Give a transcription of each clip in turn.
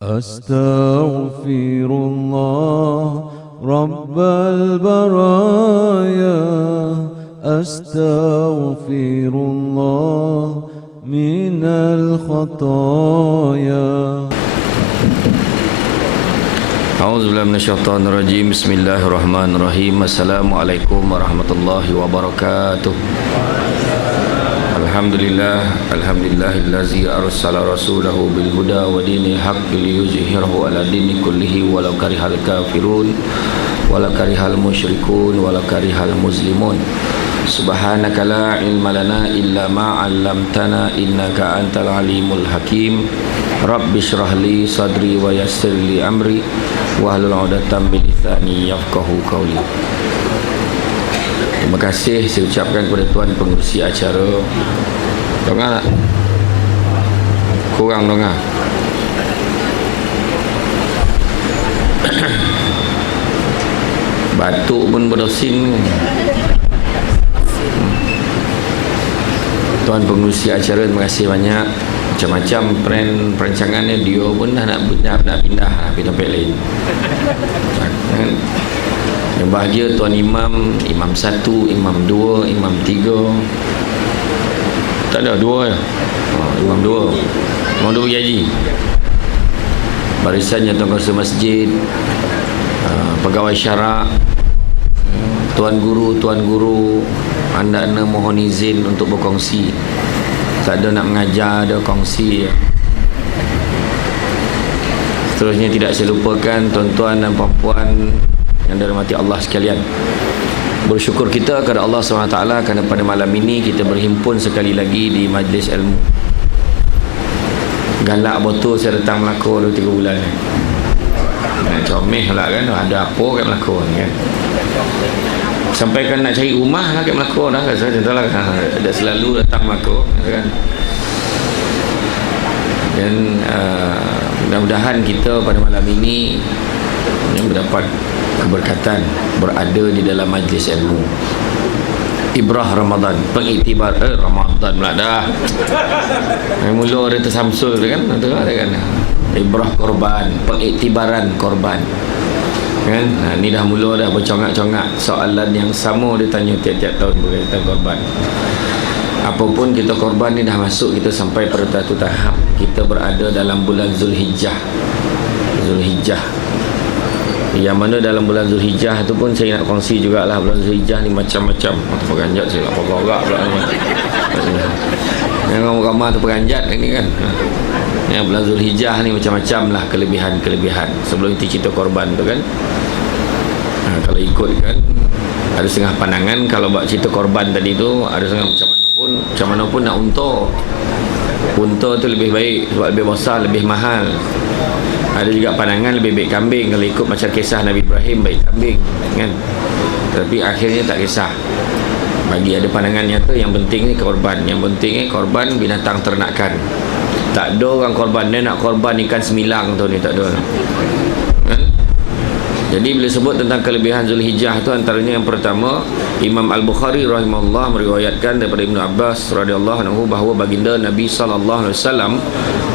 أستغفر الله رب البرايا أستغفر الله من الخطايا. A'udzubillahi minasyaitonir rajim. Bismillahirrahmanirrahim. Assalamualaikum warahmatullahi wabarakatuh. Alhamdulillahillazi arsala rasulahu bil huda wa dinil haqqi liyuzhirahu ala dini kullihi walau karihal kafirun walau karihal musyrikun walau karihal muslimun. Subhanaka la ilma lana illa ma 'allamtana innaka antal alimul hakim. Rabbi shrah li sadri wa yassir li amri wahlul 'uqdatam min lisani yafqahu qawli. Terima kasih saya ucapkan kepada tuan pengerusi acara. Dengar tak? Kurang dengar. Batuk pun berdosin. Tuan pengerusi acara, terima kasih banyak. Macam-macam perancangannya, dia pun dah nak pindah tempat lain. Yang bahagia tuan imam, imam 1, imam 2, imam 3. Tak ada 2 ya. Imam 2. Imam 2 pergi haji. Barisannya tuan kuasa masjid, pegawai syarak, tuan guru, anda mohon izin untuk berkongsi. Tak ada nak mengajar, ada kongsi. Seterusnya tidak saya lupakan tuan-tuan dan puan-puan yang dirahmati Allah sekalian. Bersyukur kita kepada Allah SWT kerana pada malam ini kita berhimpun sekali lagi di majlis ilmu. Galak botol saya datang Melaka 2-3 bulan ni. Comel lah kan, ada apa kat Melaka ni kan. Sampai kan nak cari rumah lah kat Melaka dah kan. Saya contohlah kan, ada selalu datang Melaka kan. Dan mudah-mudahan kita pada malam ini mendapat keberkatan berada di dalam majlis ilmu. Ibrah Ramadan, pengiktibar Ramadan pula dah. Mula dia tersamsul kan, betul kan? Ibrah korban, pengiktibaran korban. Kan? Ni dah mula dah bercongak-congak soalan yang sama dia tanya tiap-tiap tahun berkaitan korban. Apapun kita korban ni dah masuk, kita sampai pada satu tahap kita berada dalam bulan Zulhijjah. Yang mana dalam bulan Zulhijjah tu pun saya nak kongsi jugalah. Bulan Zulhijjah ni macam-macam. Terperanjat saya nak pegang pula ni. Yang ramah terperanjat ni kan. Yang bulan Zulhijjah ni macam-macam lah kelebihan-kelebihan. Sebelum kita cerita korban tu kan. Kalau ikut kan ada setengah pandangan kalau buat cerita korban tadi tu ada setengah macam mana pun nak unta tu lebih baik sebab lebih besar, lebih mahal. Ada juga pandangan lebih baik kambing. Kalau ikut macam kisah Nabi Ibrahim, baik kambing kan. Tapi akhirnya tak kisah. Bagi ada pandangan nyata, yang penting ni korban. Yang penting ni korban binatang ternakan. Tak ada orang korban, dia nak korban ikan semilang tu ni, tak ada kan? Jadi bila sebut tentang kelebihan Zulhijjah tu, antaranya yang pertama, Imam Al-Bukhari rahimahullah meriwayatkan daripada Ibnu Abbas radhiyallahu anhu bahawa baginda Nabi sallallahu alaihi wasallam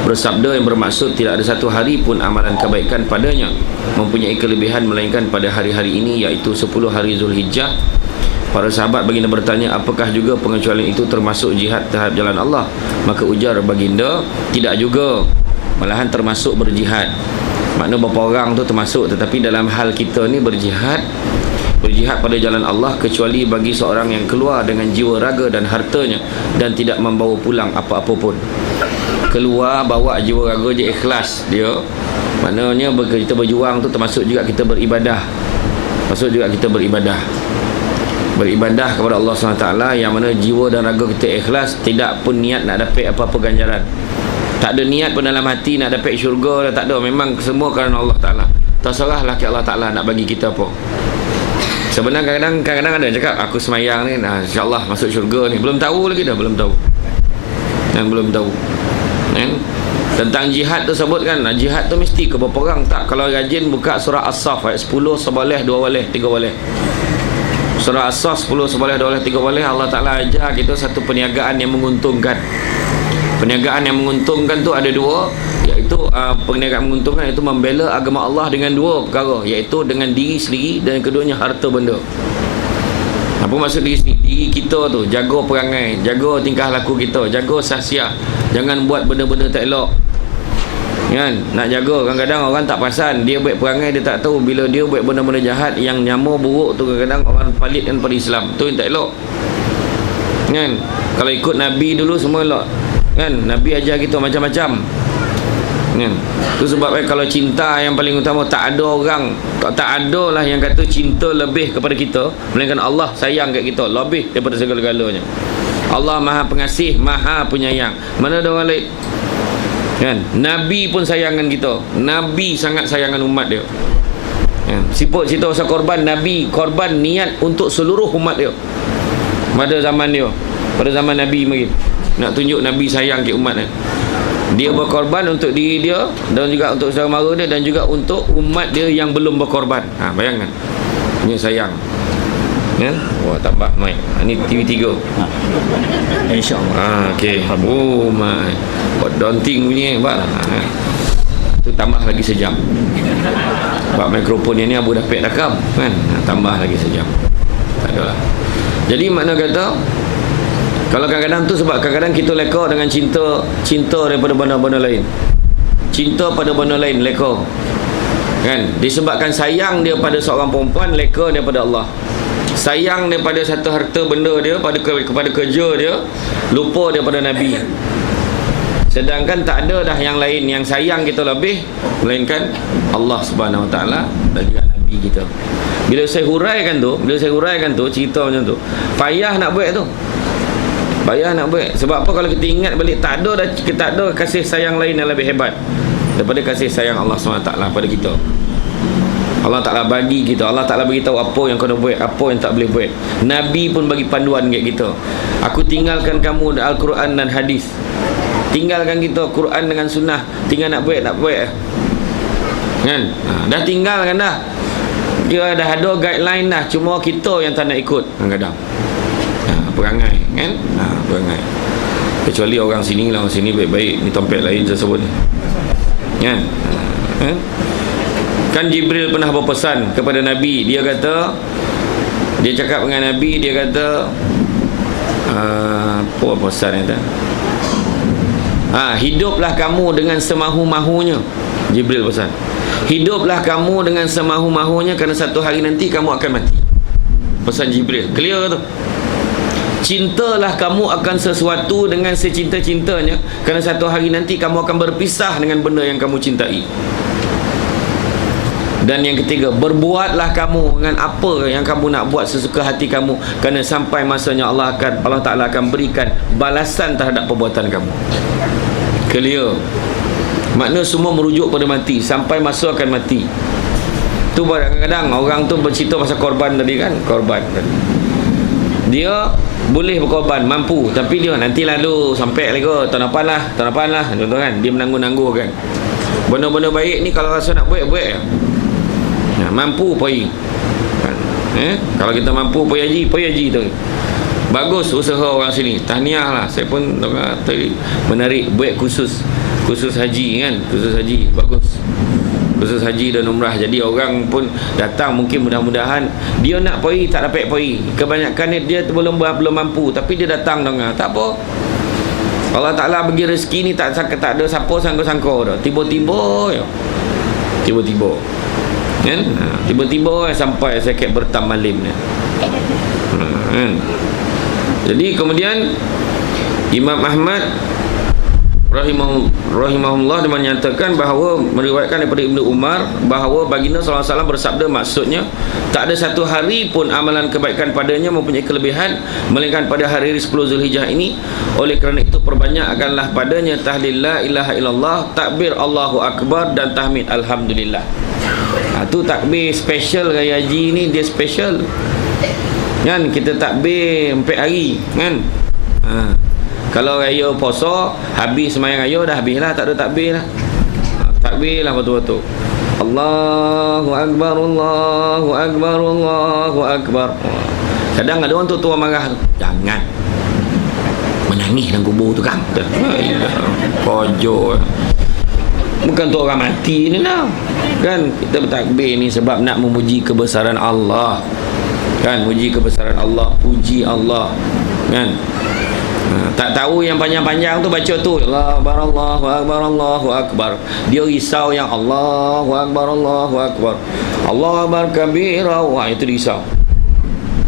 bersabda yang bermaksud tidak ada satu hari pun amalan kebaikan padanya mempunyai kelebihan melainkan pada hari-hari ini, iaitu 10 hari Zulhijjah. Para sahabat baginda bertanya, apakah juga pengecualian itu termasuk jihad terhadap jalan Allah? Maka ujar baginda, tidak juga, malahan termasuk berjihad. Makna berapa orang tu termasuk, tetapi dalam hal kita ni berjihad pada jalan Allah, kecuali bagi seorang yang keluar dengan jiwa raga dan hartanya dan tidak membawa pulang apa-apa pun. Keluar bawa jiwa raga je, ikhlas dia. Maknanya kita berjuang tu termasuk juga kita beribadah. Beribadah kepada Allah SWT, yang mana jiwa dan raga kita ikhlas, tidak pun niat nak dapat apa-apa ganjaran. Tak ada niat pun dalam hati nak dapat syurga, tak ada. Memang semua kerana Allah Ta'ala. Terserah laki Allah Ta'ala nak bagi kita apa. Sebenarnya kadang-kadang ada cakap, aku semayang ni, insyaAllah masuk syurga ni. Belum tahu lagi dah, belum tahu. Tentang jihad tu sebut kan, jihad tu mesti ke berperang. Tak, kalau rajin buka surah As-Saff ayat 10, seboleh, 2 boleh, 3 boleh. Surah As-Saff 10, seboleh, 2 boleh, 3 boleh. Allah Ta'ala ajar kita satu perniagaan yang menguntungkan. Perniagaan yang menguntungkan tu ada dua. iaitu perniagaan menguntungkan, iaitu membela agama Allah dengan dua perkara, iaitu dengan diri sendiri dan keduanya harta benda. Apa maksud diri sendiri? Diri kita tu, jaga perangai, jaga tingkah laku kita, jaga sahsiah, jangan buat benda-benda tak elok. Kan? Nak jaga, kadang-kadang orang tak perasan, dia buat perangai, dia tak tahu bila dia buat benda-benda jahat yang nyama buruk tu, kadang-kadang orang palitkan pada Islam. Tu yang tak elok. Kan? Kalau ikut Nabi dulu semua elok. Kan? Nabi ajar kita macam-macam. Kan? Tu sebabnya kalau cinta yang paling utama, tak ada orang, tak ada lah yang kata cinta lebih kepada kita, melainkan Allah sayang kat kita lebih daripada segala-galanya. Allah Maha Pengasih, Maha Penyayang. Mana ada orang lain? Kan? Nabi pun sayangkan kita. Nabi sangat sayangkan umat dia. Kan? Siput cerita pasal korban, Nabi korban niat untuk seluruh umat dia pada zaman dia, pada zaman Nabi mungkin. Nak tunjuk Nabi sayang ke umat dia. Dia berkorban untuk diri dia dan juga untuk saudara mara dia dan juga untuk umat dia yang belum berkorban. Bayangkan. Punya sayang. Ya? Wah, tambah mic. Ini TV3. InsyaAllah. Okey. Oh my. Buat daunting bunyi hebat lah. Tu tambah lagi sejam. Sebab mikrofon ni Abu Dafiq rakam kan. Tambah lagi sejam. Tak adalah. Jadi makna kata, kalau kadang-kadang tu sebab kadang-kadang kita leka dengan cinta daripada benda-benda lain. Cinta pada benda lain leka. Kan? Disebabkan sayang dia pada seorang perempuan, leka daripada Allah. Sayang daripada satu harta benda dia kepada kerja dia, lupa daripada Nabi. Sedangkan tak ada dah yang lain yang sayang kita lebih melainkan Allah Subhanahu Wa Taala dan juga Nabi kita. Bila saya huraikan tu cerita macam tu, payah nak buat tu. Payah nak buat. Sebab apa? Kalau kita ingat balik, tak ada kasih sayang lain yang lebih hebat daripada kasih sayang Allah SWT pada kita. Allah Ta'ala bagi kita, Allah Ta'ala beritahu apa yang kena buat, apa yang tak boleh buat. Nabi pun bagi panduan kat kita. Aku tinggalkan kamu Al-Quran dan hadis. Tinggalkan kita Quran dengan sunnah. Tinggal nak buat kan? Dah tinggalkan dah. Dia dah ada guideline dah, cuma kita yang tak nak ikut kadang-kadang. Perangai kan? Perangai. Kecuali orang sini baik-baik, ni tempat lain saya sebut ni. Kan? Kan Jibril pernah berpesan kepada Nabi. Dia cakap dengan Nabi, dia kata apa pesan dia? Hiduplah kamu dengan semahu-mahunya. Jibril pesan, hiduplah kamu dengan semahu-mahunya, kerana satu hari nanti kamu akan mati. Pesan Jibril, clear tu. Cintalah kamu akan sesuatu dengan secinta-cintanya, kerana satu hari nanti kamu akan berpisah dengan benda yang kamu cintai. Dan yang ketiga, berbuatlah kamu dengan apa yang kamu nak buat sesuka hati kamu, kerana sampai masanya Allah Ta'ala akan berikan balasan terhadap perbuatan kamu. Clear. Makna semua merujuk pada mati, sampai masa akan mati. Tu kadang-kadang orang tu bercerita pasal korban tadi kan. Korban tadi, dia boleh berkorban, mampu, tapi dia nanti lalu sampai lagi tahun depan lah contoh kan. Dia menangguh-nangguhkan benda-benda baik ni. Kalau rasa nak buat mampu pergi kan? Kalau kita mampu pergi haji tu, bagus usaha orang sini, tahniah lah. Saya pun tadi menarik buat khusus haji kan, khusus haji bagus, khusus haji dan umrah. Jadi orang pun datang, mungkin mudah-mudahan dia nak pergi tak dapat pergi, kebanyakan dia belum mampu, tapi dia datang dong. Tak apa, Allah Ta'ala bagi rezeki ni tak ada siapa sangka-sangka dah. Tiba-tiba kan? Tiba-tiba sampai sakit bertamalim ni. Jadi kemudian Imam Ahmad rahimahullah dia menyatakan bahawa, meriwayatkan daripada Ibnu Umar bahawa baginda SAW bersabda, maksudnya tak ada satu hari pun amalan kebaikan padanya mempunyai kelebihan melainkan pada hari 10 Zulhijjah ini. Oleh kerana itu perbanyakkanlah padanya tahlil la ilaha illallah, takbir Allahu Akbar dan tahmid alhamdulillah. Tu takbir special raya haji ni, dia special kan. Kita takbir 4 hari kan. Kalau raya puasa, habis semayang raya dah habis lah, tak ada takbir lah. Takbir lah betul-betul. Allahu Akbar, Allahu Akbar, Allahu Akbar. Kadang ada orang tua marah tu, jangan menangis dalam kubur tu kan. Kojo. Bukan untuk orang mati ni lah. Kan kita bertakbir ni sebab nak memuji kebesaran Allah. Kan, puji kebesaran Allah, puji Allah. Kan? Tak tahu yang panjang-panjang tu baca tu Allahu Akbar, Allahu Akbar, Allahu Akbar. Dia risau yang Allahu Akbar, Allahu Akbar, Allahu Akbar kabira. Wah, itu risau.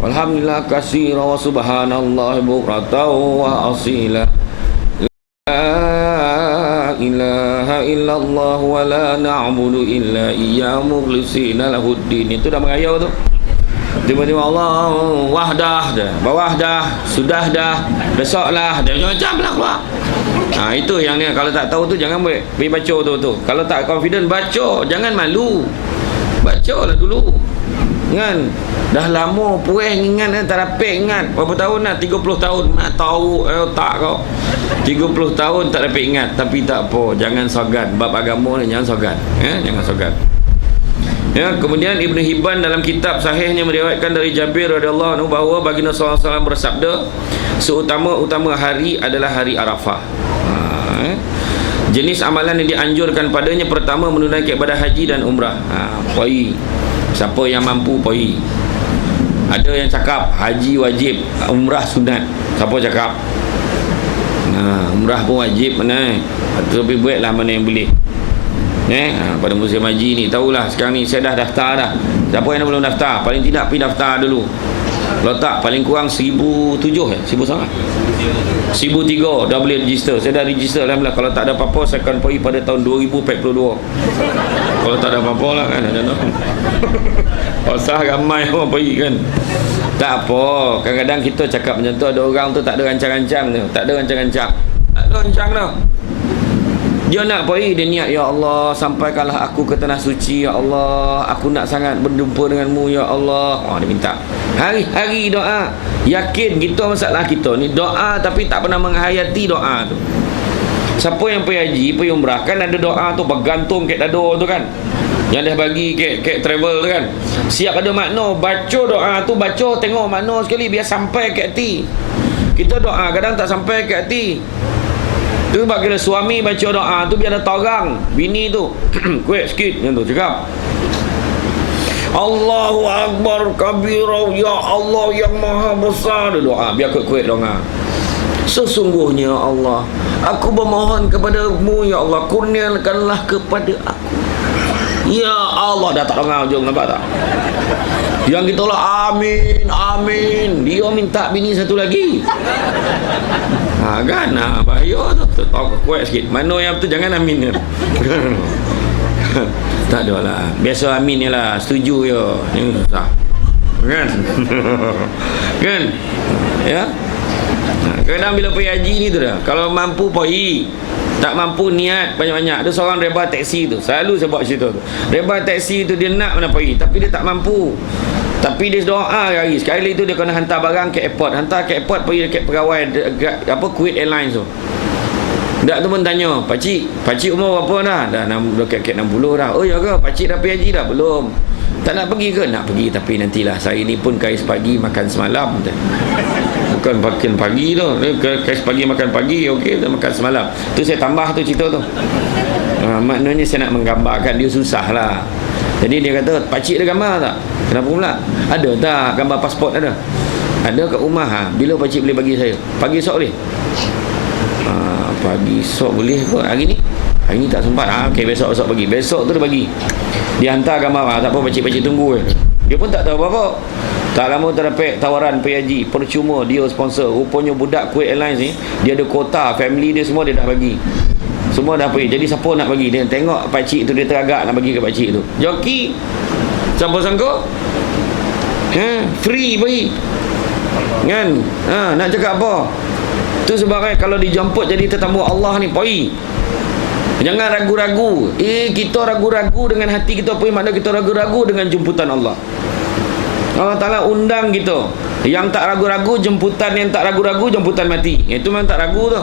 Alhamdulillah katsira wa subhanallah bukratan wa asila. La ilaha illallah wa la na'budu illa iyyahu mukhlishina lahuddin. Itu dah mengayau tu. Tiba-tiba Allah wahdah dah, bawah dah, sudah dah, besoklah dah, macam-macam lah keluar. Itu yang ni, kalau tak tahu tu jangan pergi baca tu. Kalau tak confident baca, jangan malu. Bacalah dulu. Kan? Dah lama puas ingat, tak dapat ingat. Berapa tahun dah? 30 tahun. Tahu tak kau. 30 tahun tak dapat ingat, tapi tak apa, jangan sogan. Bab agama ni jangan sogan. Jangan sogan. Ya, kemudian Ibn Hibban dalam kitab sahihnya meriwayatkan dari Jabir radhiyallahu anhu bahawa baginda sallallahu alaihi wasallam bersabda, seutama-utama hari adalah hari Arafah. Jenis amalan yang dianjurkan padanya, pertama menunaikan ibadah haji dan umrah. Poi. Siapa yang mampu poi. Ada yang cakap haji wajib, umrah sunat. Siapa cakap? Umrah pun wajib mana? Tapi buatlah mana yang boleh. Pada musim haji ni, tahulah sekarang ni saya dah daftar dah. Siapa yang belum daftar, paling tidak pergi daftar dulu. Kalau tak, paling kurang 1,007 1,000 1,003 dah boleh register. Saya dah register alhamdulillah. Kalau tak ada apa-apa, saya akan pergi pada tahun 2042. Kalau tak ada apa-apa lah kan, pasal ramai orang pergi kan. Tak apa, kadang-kadang kita cakap macam tu, ada orang tu tak ada rancang-rancang tu. Tak ada rancang-rancang dah. Dia nak pergi, dia niat, ya Allah, sampaikanlah aku ke tanah suci, ya Allah, aku nak sangat berjumpa denganmu, ya Allah. Dia minta hari-hari doa. Yakin kita masalah kita ni doa, tapi tak pernah menghayati doa tu. Siapa yang pergi haji, pergi umrah, kan ada doa tu bergantung kat dada tu kan, yang dah bagi kat travel tu kan. Siap ada makna, baca doa tu, baca tengok makna sekali biar sampai kat hati. Kita doa kadang tak sampai kat hati. Tu sebab kena suami baca doa tu biar ada torang bini tu kuat sikit macam tu cakap Allahu Akbar kabira, ya Allah yang maha besar. Dia doa biar kuat-kuat doa. Sesungguhnya Allah, aku bermohon kepadamu ya Allah, kurniakanlah kepada aku. Ya Allah, dah tak dengar hujung, nampak tak? Yang kita lah amin, amin. Dia minta bini satu lagi. Kan? Bahaya tu. Tahu kuat sikit. Mana yang tu jangan amin kan? Tak ada lah. Biasa amin je lah. Setuju je. Ini susah. Kan? Kan? Ya? Kadang bila pergi haji ni tu dah. Kalau mampu pergi. Tak mampu niat banyak-banyak. Ada seorang reba taksi tu, selalu saya buat cerita tu. Reba taksi tu dia nak mana pergi, tapi dia tak mampu. Tapi dia doa hari. Sekali tu dia kena hantar barang ke airport. Hantar ke airport, pergi dekat pegawai Kuwait Airlines tu. Dak tu pun tanya, Pakcik umur berapa dah? Dah dekat 60 dah. Oh ya ke? Pakcik dah pergi haji dah? Belum. Tak nak pergi ke? Nak pergi, tapi nantilah. Saya ni pun kais pagi makan semalam. Bukan makan pagi tu. Kais pagi makan pagi, okey, makan semalam. Tu saya tambah tu cerita tu. Maknanya saya nak menggambarkan dia susah lah. Jadi dia kata, pakcik ada gambar tak? Kenapa pula? Ada tak? Gambar pasport ada? Ada kat rumah. Bila pakcik boleh bagi saya? Pagi esok boleh? Pagi esok boleh ke? Hari ni? Hari ni tak sempat. Okey, besok bagi. Besok tu dia bagi. Dia hantar gambar. Tak apa, pakcik tunggu. Dia pun tak tahu apa-apa. Tak lama terdapat tawaran pergi haji. Percuma dia sponsor. Rupanya budak Kuwait Airlines ni, dia ada kota. Family dia semua dia dah bagi. Semua dah pergi. Jadi siapa nak bagi? Dia tengok pakcik tu, dia teragak nak bagi ke pakcik tu. Joki. Siapa sangka? Free pergi. Kan? Nak cakap apa? Tu sebabnya kalau dijemput jadi tetamu Allah ni, pergi. Jangan ragu-ragu. Kita ragu-ragu dengan hati kita pergi, makna kita ragu-ragu dengan jemputan Allah. Allah Ta'ala undang kita. Yang tak ragu-ragu, jemputan yang tak ragu-ragu, jemputan mati. Itu memang tak ragu tu.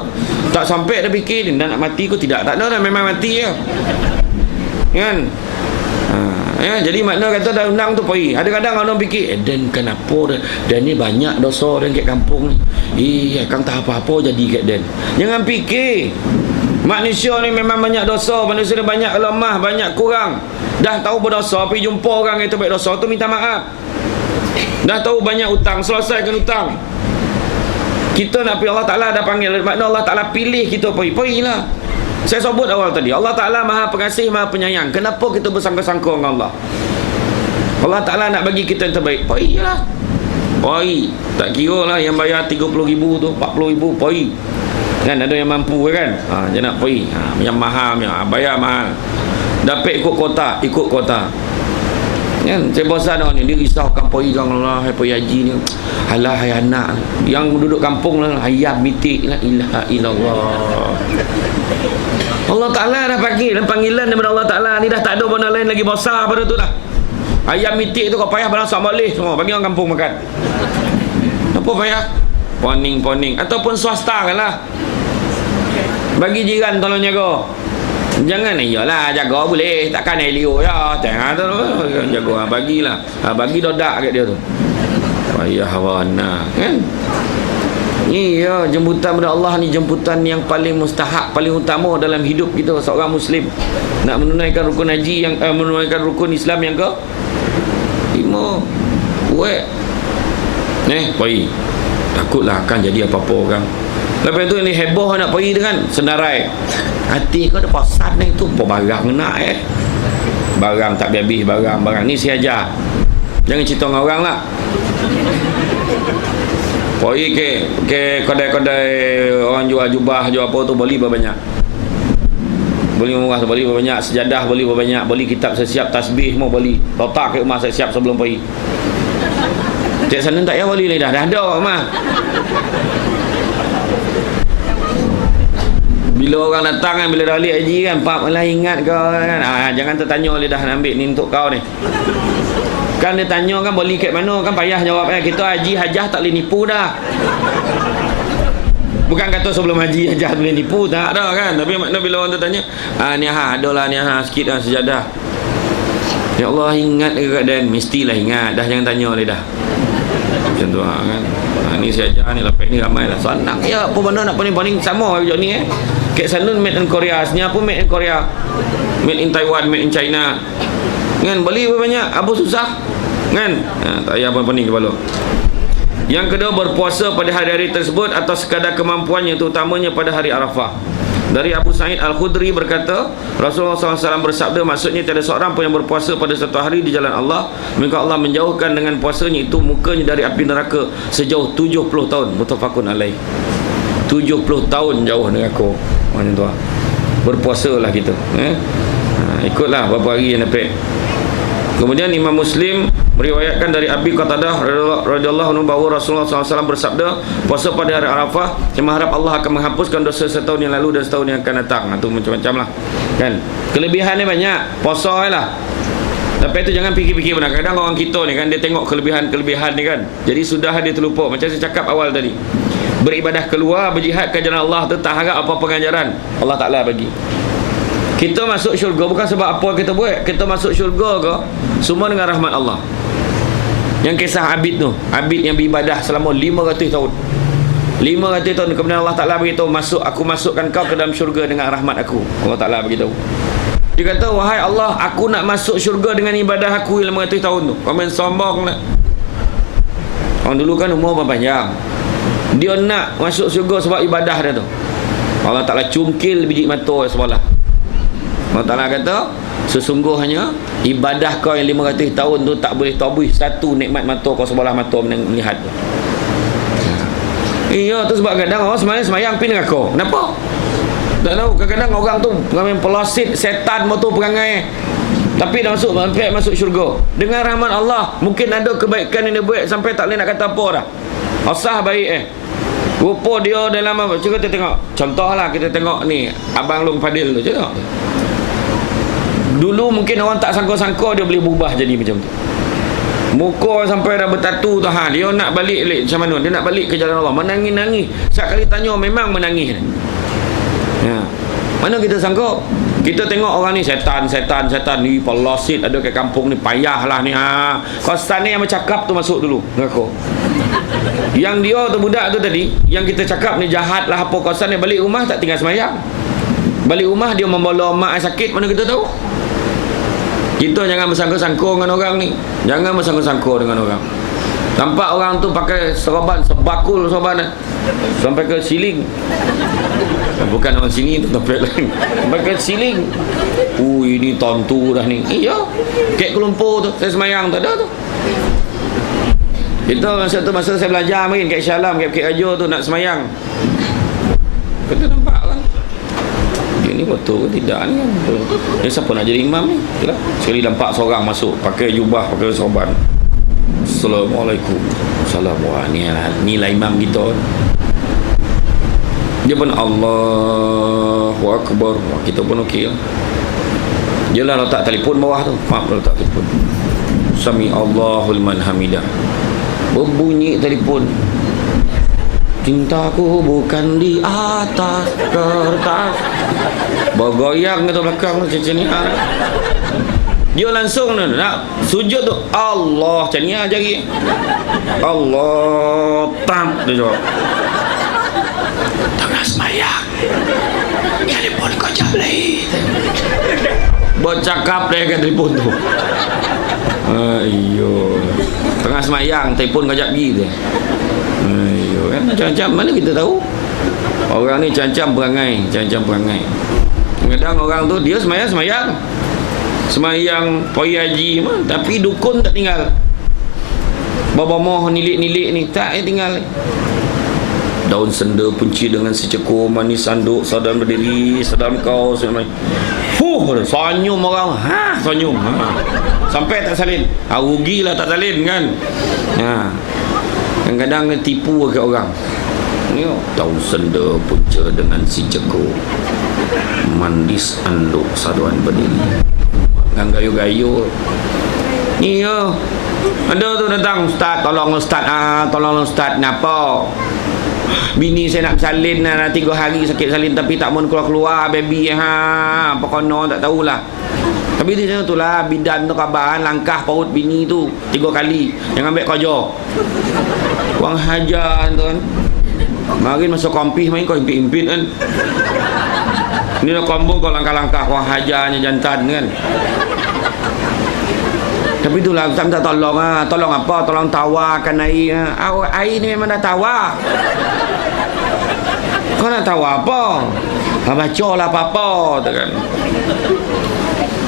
Tak sampai dah fikir dah nak mati ke tidak. Tak ada dah, memang mati je. Kan? Jadi makna kata dah undang tu pergi. Ada kadang orang fikir, Dan kenapa Dan ni banyak dosa Dan kat kampung ni. Kang tak apa-apa jadi kat Dan. Jangan fikir. Manusia ni memang banyak dosa, manusia ni banyak lemah, banyak kurang. Dah tahu berdosa, pergi jumpa orang itu baik dosa tu minta maaf. Dah tahu banyak hutang, selesaikan hutang. Kita nak pergi, Allah Ta'ala dah panggil, makna Allah Ta'ala pilih kita pergilah. Saya sebut awal tadi, Allah Ta'ala Maha Pengasih, Maha Penyayang. Kenapa kita bersangka-sangka dengan Allah? Allah Ta'ala nak bagi kita yang terbaik, pergilah. Pergi. Tak kira lah yang bayar 30,000 tu, 40,000, pergi. Kan ada yang mampu kan, dia nak pergi, yang mahal, bayar mahal. Dapat ikut kota. Kan saya bosan orang ni, dia risaukan pergi dengan Allah, pergi haji ni. Alah hai anak yang duduk kampung lah, ayam mitik, la ilaha illallah. Allah Ta'ala dah panggil, panggilan daripada Allah Ta'ala ni dah tak ada benda lain lagi besar pada tu dah. Ayam mitik tu kau payah balasak balik semua, bagi orang kampung makan. Apa payah? Poning ataupun swasta kan lah. Bagi jiran tolong jaga. Jangan iyalah jaga boleh, takkan Elio ya. Tengah tu jaga, bagilah. Bagi dodak kat dia tu. Payah wana kan? Iya, jemputan daripada Allah ni jemputan yang paling mustahak, paling utama dalam hidup kita seorang muslim. Nak menunaikan rukun haji yang menunaikan rukun Islam yang ke 5. Buat. Pergi. Takutlah akan jadi apa-apa orang. Lepas tu ni heboh nak pergi dengan senarai. Hati kau ada pasal ni tu apa barang nak barang tak habis, barang ni saya ajar. Jangan cerita dengan orang lah. Pergi ke kedai-kedai orang jual jubah, jual apa tu, beli berbanyak. Beli murah, beli berbanyak. Sejadah beli berbanyak. Beli kitab sesiap, tasbih semua beli. Letak ke rumah saya siap sebelum pergi. Cik sana tak payah beli ni dah ada rumah. Bila orang datang kan, bila dah balik haji kan, Pak malah ingat kau kan. Jangan tertanya oleh dah nak ambil ni untuk kau ni. Kan dia tanya kan beli kat mana kan, payah jawab kita haji hajah tak boleh nipu dah. Bukan kata sebelum haji hajah boleh nipu, tak ada kan. Tapi makna bila orang tu tanya, ni adalah ni sikit dah sejadah. Ya Allah, ingat ke keadaan? Mestilah ingat. Dah jangan tanya oleh dah. Macam tu kan. Ni saja ni lapik ni ramai lah. Senang ya, apa benda nak paling sama macam ni Kek sana made in Korea, sini apa made in Korea, made in Taiwan, made in China. Kan beli banyak, apa susah? Kan? Tak payah paling kepala. Yang kedua, berpuasa pada hari-hari tersebut atau sekadar kemampuannya, terutamanya pada hari Arafah. Dari Abu Sa'id Al-Khudri berkata, Rasulullah SAW bersabda, maksudnya tiada seorang pun yang berpuasa pada satu hari di jalan Allah, maka Allah menjauhkan dengan puasanya itu mukanya dari api neraka sejauh 70 tahun. Muttafaqun alaih. 70 tahun jauh neraka. Macam tu lah. Berpuasalah kita. Ikutlah berapa hari yang dapat. Kemudian Imam Muslim meriwayatkan dari Abi Qatadah radhiyallahu anhu bahawa Rasulullah SAW bersabda, puasa pada hari Arafah yang mengharap Allah akan menghapuskan dosa setahun yang lalu dan setahun yang akan datang. Itu macam-macam lah kan. Kelebihannya banyak, puasa lah. Tapi itu jangan fikir-fikir benar. Kadang orang kita ni kan, dia tengok kelebihan-kelebihan ni kan, jadi sudah dia terlupa. Macam saya cakap awal tadi, beribadah keluar, berjihad ke jalan Allah tu tak harap apa pengajaran Allah Ta'ala bagi. Kita masuk syurga bukan sebab apa kita buat. Kita masuk syurga ke semua dengan rahmat Allah. Yang kisah Abid tu, Abid yang beribadah selama 500 tahun. 500 tahun kemudian Allah Ta'ala beritahu, aku masukkan kau ke dalam syurga dengan rahmat aku. Allah Ta'ala beritahu. Dia kata, wahai Allah, aku nak masuk syurga dengan ibadah aku yang 500 tahun tu. Kau main sombong nak. Orang dulu kan umur panjang. Dia nak masuk syurga sebab ibadah dia tu. Allah Ta'ala cungkil biji mata sebelah. Allah Ta'ala kata, sesungguhnya ibadah kau yang 500 tahun tu tak boleh tabuh satu nikmat mata kau sebelah mata melihat. Iya, tu sebab kadang orang semayang pergi neraka. Kenapa? Tak tahu. Kadang-kadang orang tu perangai pelosit, setan motor perangai, tapi dah masuk syurga dengan rahmat Allah. Mungkin ada kebaikan yang dia buat sampai tak boleh nak kata apa dah. Asah baik rupa dia dalam apa. Cuba kita tengok. Contohlah kita tengok ni Abang Long Fadil tu. Tengok. Dulu mungkin orang tak sangka-sangka dia boleh berubah jadi macam tu. Muka sampai dah bertatu tu, dia nak balik macam mana? Dia nak balik ke jalan Allah, menangis-nangis. Setiap kali tanya memang menangis. Mana kita sangka? Kita tengok orang ni setan ni pelosit ada kat kampung ni, payahlah ni kosan ni yang bercakap tu masuk dulu neraka. Yang dia tu budak tu tadi yang kita cakap ni jahat lah apa kosan ni, balik rumah tak tinggal semayang. Balik rumah dia membawa mak yang sakit, mana kita tahu? Kita jangan bersangkut-sangkut dengan orang ni. Jangan bersangkut-sangkut dengan orang. Nampak orang tu pakai serban, sebakul serban sampai ke siling. Bukan orang sini tu, tempat lain. Sampai ke siling. Ini tontu dah ni. Iya. Kek Kuala Lumpur tu, saya semayang tak ada tu. Kita masa saya belajar mungkin Kek Syalam, Kek Rajo tu nak semayang. Kita nampak kan. Dia ni betul ke tidak ni kan. Dia siapa nak jadi imam ni? Itulah. Sekali nampak seorang masuk pakai jubah, pakai sorban. Assalamualaikum. Assalamualaikum. Inilah imam kita. Dia pun Allahu Akbar. Kita pun okey lah. Dia lah letak telefon bawah tu. Maaf letak telefon. Sami Allahu liman hamidah. Berbunyi telefon. Cintaku bukan di atas kertas. Bergoyang ke belakang tu macam ni. Dia langsung nak sujud tu. Allah macam ni jari. Allah tam dia jawab. Tengah semayang. Telefon kau jabli. Bercakap dia kat telefon tu. Ayo. Tengah semayang telefon kau jabli tu. Ayo kan macam-macam mana kita tahu. Orang ni macam-macam perangai, kadang orang tu dia semayang poi haji mah, tapi dukun tak tinggal. Baba moh nilik-nilik ni tak tinggal. Daun senda punci dengan secekul manis sanduk sadam berdiri sadam kau semai. Senyum orang. Senyum. Sampai tak salin. Rugilah tak salin kan. Kadang-kadang tipu ke orang. Ni daun senda punca dengan secekul manis anduk saduan berdiri. Dengan gayu-gayu. Ni ada tu datang ustaz, tolong ustaz kenapa? Bini saya nak bersalin 3 hari sakit salin tapi tak mau keluar baby apa kono tak tahulah. Tapi dia tu lah bidan tu kabaran langkah paut bini tu 3 kali yang ambil kerja. Wang hajar tu kan. Mari masuk kampih main kau impit-impit kan. Ni nak kampung kau langkah-langkah wang hajarnya jantan kan. Tapi itulah tak minta tolong tolong apa? Tolong tawarkan air. Air ni memang dah tawar. Kau nak tawar apa? Baca lah apa-apa kan.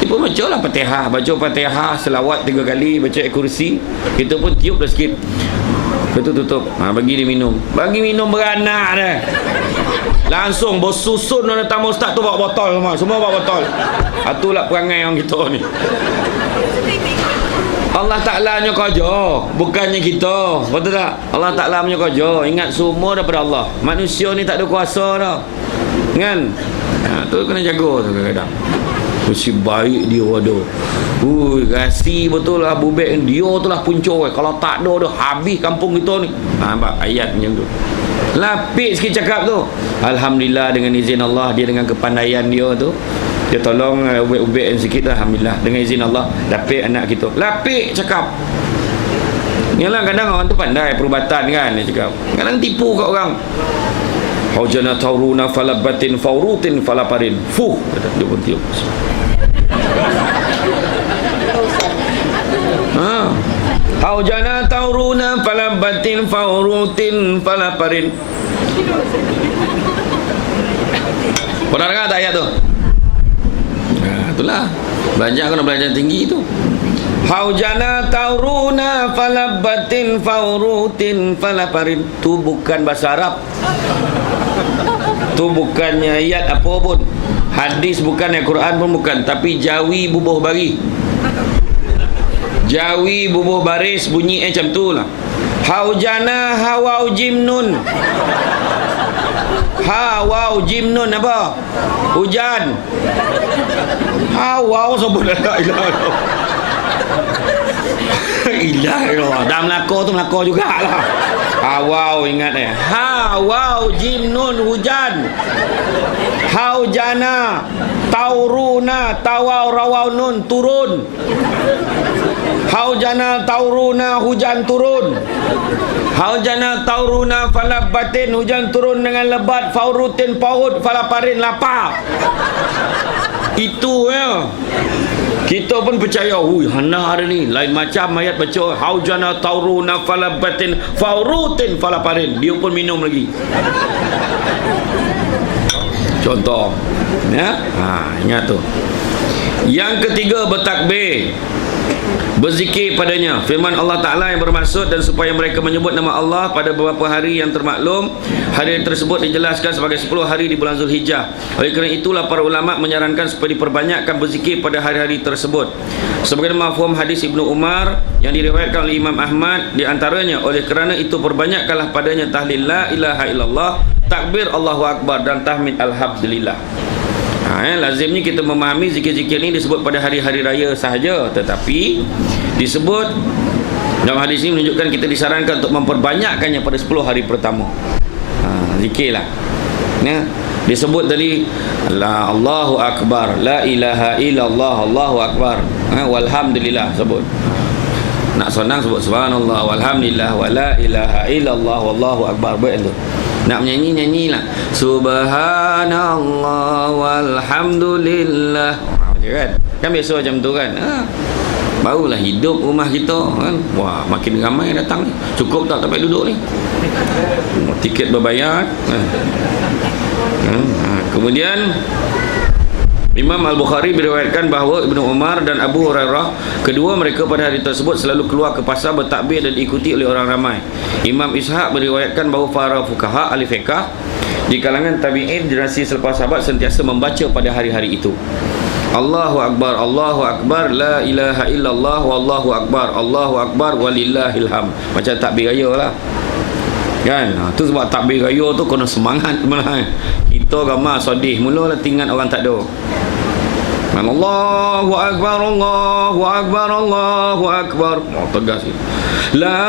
Dia pun baca lah Fatihah. Baca Fatihah selawat 3 kali, baca ayat kursi. Kita pun tiup dah sikit. Lepas tu tutup. Bagi dia minum. Bagi minum beranak dah. Langsung bersusun datang ustaz tu bawa botol semua bawa botol. Itulah perangai orang kita ni. Allah Ta'ala punya kerja, bukannya kita. Betul tak? Allah Ta'ala punya kerja. Ingat semua daripada Allah. Manusia ni tak ada kuasa dah. Kan? Tu kena jaga tu kadang-kadang. Mesti baik dia ada. Rasi betul lah bubek dia tu lah punca. Kalau tak ada dah habis kampung kita ni. Nampak ayat macam tu. Lapik sikit cakap tu. Alhamdulillah dengan izin Allah, dia dengan kepandaian dia tu, dia tolong ubek-ubek sikit lah. Alhamdulillah dengan izin Allah dapat anak kita. Lapik cakap. Yalah kadang orang tu pandai perubatan kan, dia cakap. Kadang tipu kat orang. Haujana tauruna falabatin faurutin falaparin. Dia pun tiup. Haujana tauruna falabatin faurutin falaparin. Pernah dengar tak ayat tu? Itulah. Belajar kena belajar tinggi tu. Haujana tauruna falabatin faurutin falaparin. Tu bukan bahasa Arab. Tu bukannya ayat apa pun. Hadis bukan, Al-Quran pun bukan. Tapi Jawi bubuh bari. Jawi bubuh baris bunyi macam tu lah. Haujana hawau jimnun. Hawau jimnun apa? Hujan. Hawau sebut la ilaha illallah. Ilah Allah. Dah melakor tu melakor jugalah. Hawau ingat Hawau jimnun hujan. Haujana tauruna, tawau rawau nun, turun. Haujana tauruna, hujan turun. Haujana tauruna falabatin, hujan turun dengan lebat. Faurutin paut, falaparin lapar. Itu ya. Kita pun percaya, hui, hana hari ni lain macam ayat baca haujana tauruna falabatin faurutin falaparin. Dia pun minum lagi. Contoh. Ya. Ingat tu. Yang ketiga, bertakbir, berzikir padanya. Firman Allah Ta'ala yang bermaksud dan supaya mereka menyebut nama Allah pada beberapa hari yang termaklum. Hari tersebut dijelaskan sebagai 10 hari di bulan Zulhijjah. Oleh kerana itulah para ulama menyarankan supaya diperbanyakkan berzikir pada hari-hari tersebut. Sebagaimana mafhum hadis Ibnu Umar yang diriwayatkan oleh Imam Ahmad, di antaranya, oleh kerana itu perbanyakkanlah padanya tahlil la ilaha illallah, takbir Allahu Akbar dan tahmid alhamdulillah. Lazimnya kita memahami zikir-zikir ini disebut pada hari-hari raya sahaja, tetapi disebut dalam hadis ini menunjukkan kita disarankan untuk memperbanyakkannya pada 10 hari pertama. Zikirlah. Ya, disebut tadi Allahu Akbar, la ilaha illallah, Allahu Akbar, walhamdulillah sebut. Nak senang sebut subhanallah walhamdulillah wa la ilaha illallah wallahu akbar. Baik tu. Nak menyanyi, nyanyilah subhanallah walhamdulillah. Kan biasa macam tu kan. Barulah hidup rumah kita kan. Wah, makin ramai datang ni. Cukup tak sampai duduk ni? Tiket berbayar. Kemudian Imam Al-Bukhari meriwayatkan bahawa Ibnu Umar dan Abu Hurairah, kedua mereka pada hari tersebut selalu keluar ke pasar bertakbir dan diikuti oleh orang ramai. Imam Ishaq meriwayatkan bahawa para fuqaha ahli fiqh di kalangan tabi'in generasi selepas sahabat sentiasa membaca pada hari-hari itu Allahu Akbar, Allahu Akbar, la ilaha illallah, wallahu akbar, Allahu Akbar, walillahil hamd. Macam takbir raya lah kan. Tu sebab takbir raya tu kena semangat malah. Kita ramai sedih mulalah tinggal orang tak ada. Allahu Akbar, Allahu Akbar, Allahu Akbar. Tegas ni. La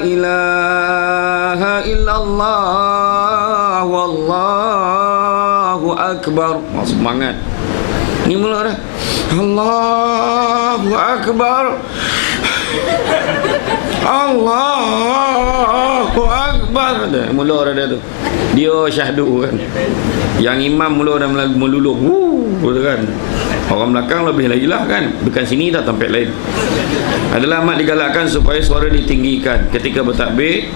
ilaha illallah, wallahu akbar. Semangat. Ni mula dah. Allahu Akbar, Allahu Akbar. Mula dah tu. Dia syahdu kan. Yang imam mula dah meluluh. Kan. Orang belakang lebih lagi lah kan. Bukan sini dah tempat lain. Adalah amat digalakkan supaya suara ditinggikan ketika bertakbir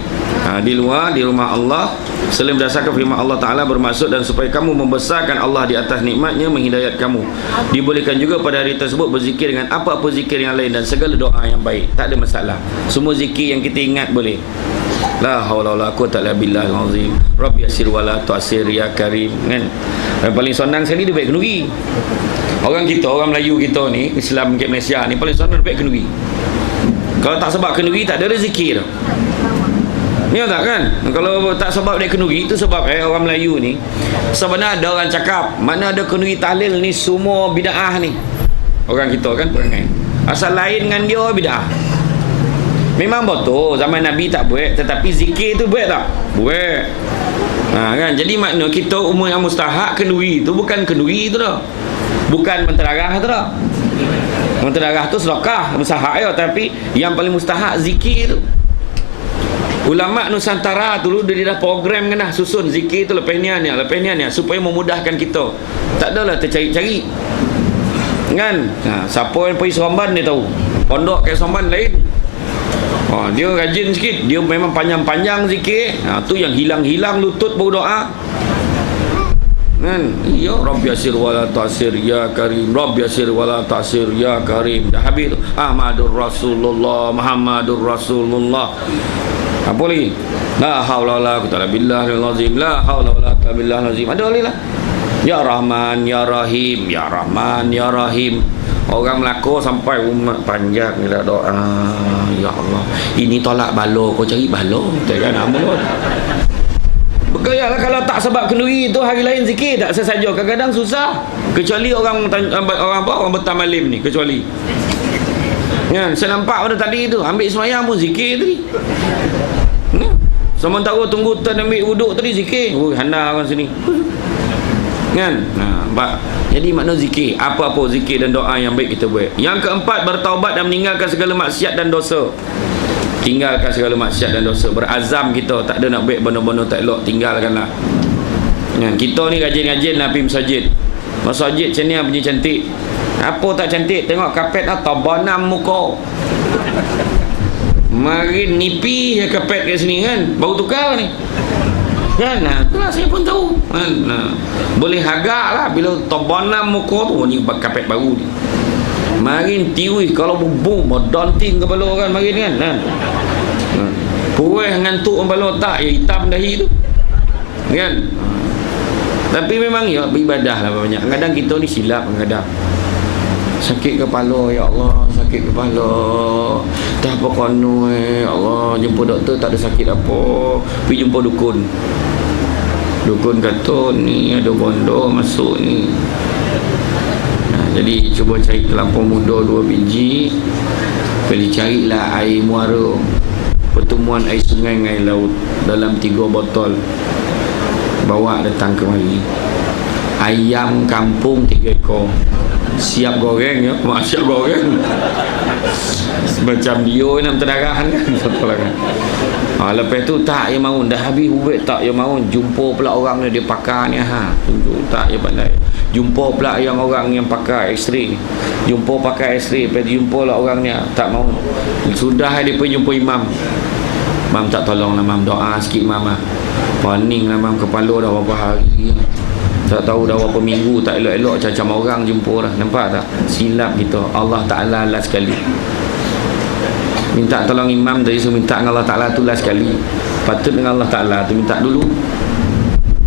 di luar, di rumah Allah, selain berdasarkan firman Allah Ta'ala bermaksud dan supaya kamu membesarkan Allah di atas nikmatnya menghidayat kamu. Dibolehkan juga pada hari tersebut berzikir dengan apa-apa zikir yang lain dan segala doa yang baik. Tak ada masalah. Semua zikir yang kita ingat boleh. La haula wala quwwata illa billahil azim. Rabbi yassir wala tu'assir ya karim kan. Yang paling senang sekali dia baik kenuri. Orang kita, orang Melayu kita ni, Islam kat Malaysia ni paling senang baik kenuri. Kalau tak sebab kenuri tak ada rezeki dah. Ni tak kan? Kalau tak sebab dia kenuri itu sebab orang Melayu ni sebenarnya ada orang cakap mana ada kenuri tahlil ni semua bid'ah ni. Orang kita kan perangai. Asal lain dengan dia bid'ah. Memang betul zaman Nabi tak buat, tetapi zikir tu buat tak? Buat. Kan? Jadi makna kita umur yang mustahak kenduri tu bukan kenduri tu dah. Bukan menteragah tu dah. Menteragah tu sedekah, mustahak ya, tapi yang paling mustahak zikir tu. Ulama Nusantara tu dia dah program kan dah susun zikir tu lepas ni supaya memudahkan kita. Tak adalah tercari-cari. Kan? Siapa yang pergi Seremban dia tahu. Pondok kat Seremban lain. Dia rajin sikit, dia memang panjang-panjang zikir. Tu yang hilang-hilang lutut baru doa. Kan? Ya Rabbi yassir wala ta'sir ya karim, Rabbi yassir wala ta'sir ya karim. Dah habis tu. Ahmadur Rasulullah, Muhammadur Rasulullah. Apa lagi? La haula wala quwwata illa billahil azim. La haula wala quwwata illa billahil azim. Ada lagi lah. Ya Rahman, Ya Rahim, Ya Rahman, Ya Rahim. Orang Melaka sampai umat panjang ni dah doa. Ya Allah, ini tolak balo, kau cari balo. Takkan nama pun. Bergayalah kalau tak sebab kenduri tu hari lain zikir tak sesaja. Kadang-kadang susah. Kecuali orang bertamalim ni, kecuali. Kan, saya nampak pada tadi tu ambil semayang pun zikir tadi. Sementara tunggu ambil wuduk tadi zikir. Handa orang sini. Kan? Nampak? Jadi makna zikir, apa-apa zikir dan doa yang baik kita buat. Yang keempat, bertaubat dan meninggalkan segala maksiat dan dosa. Tinggalkan segala maksiat dan dosa. Berazam kita tak ada nak buat benda-benda tak elok, tinggalkanlah. Kita ni rajin-rajin lah pergi masjid. Masjid macam ni punya cantik. Apa tak cantik? Tengok kapet lah tabanam muka. Mari nipi je kapet kat sini kan. Baru tukar ni. Kan? Itulah saya pun tahu. Boleh agak lah bila tabanam muka tu. Ni kapet baru ni. Marin tiwi kalau bubung donting kepala kan marin kan. Puas ngantuk kepala tak ya hitam dahi tu. Kan? Tapi memang ya beribadah lah banyak. Kadang kita ni silap kadang. Sakit kepala ya Allah, sakit kepala. Tak apa kono Allah, jumpa doktor tak ada sakit apa. Pergi jumpa dukun. Dukun kata ni ada bondo masuk ni. Jadi cuba cari kelapa muda 2 biji. Pilih carilah air muara, pertemuan air sungai dengan air laut dalam 3 botol. Bawa datang kemari. Ayam kampung 3 ekor. Siap goreng ya, siap goreng. Macam dia nak terdarahan kan. Lepas tu tak dia mahu dah habis ubat tak dia mahu jumpa pula orang ni dia pakar ni tunjuk tak dia pandai. Jumpa pula yang orang yang pakai X-ray. Jumpa pakai X-ray, lepas tu jumpa lah orang ni tak mahu. Sudah dia pergi jumpa imam. Imam tak tolong lah imam, doa sikit imam lah. Paning lah imam, kepala dah berapa hari. Tak tahu dah berapa minggu tak elok-elok macam orang jumpa dah. Nampak tak? Silap kita. Allah Ta'ala last sekali. Minta tolong imam tadi, so minta dengan Allah Ta'ala tu last sekali. Patut dengan Allah Ta'ala tu minta dulu.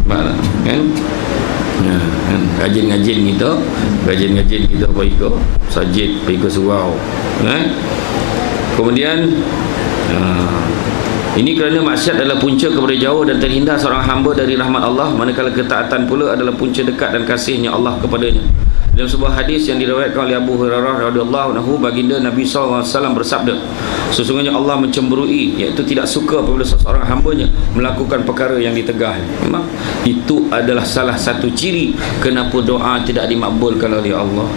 Kan? Kan? Rajin-rajin kita. Rajin-rajin kita pergi ke masjid, pergi ke surau. Kemudian ini kerana maksiat adalah punca kepada jauh dan terhindar seorang hamba dari rahmat Allah, manakala ketaatan pula adalah punca dekat dan kasihnya Allah kepadanya. Dalam sebuah hadis yang diriwayatkan oleh Abu Hurairah radhiyallahu anhu, baginda Nabi SAW bersabda, sesungguhnya Allah mencemburui, iaitu tidak suka apabila seseorang hambanya melakukan perkara yang ditegah. Memang itu adalah salah satu ciri kenapa doa tidak dimakbulkan oleh Allah.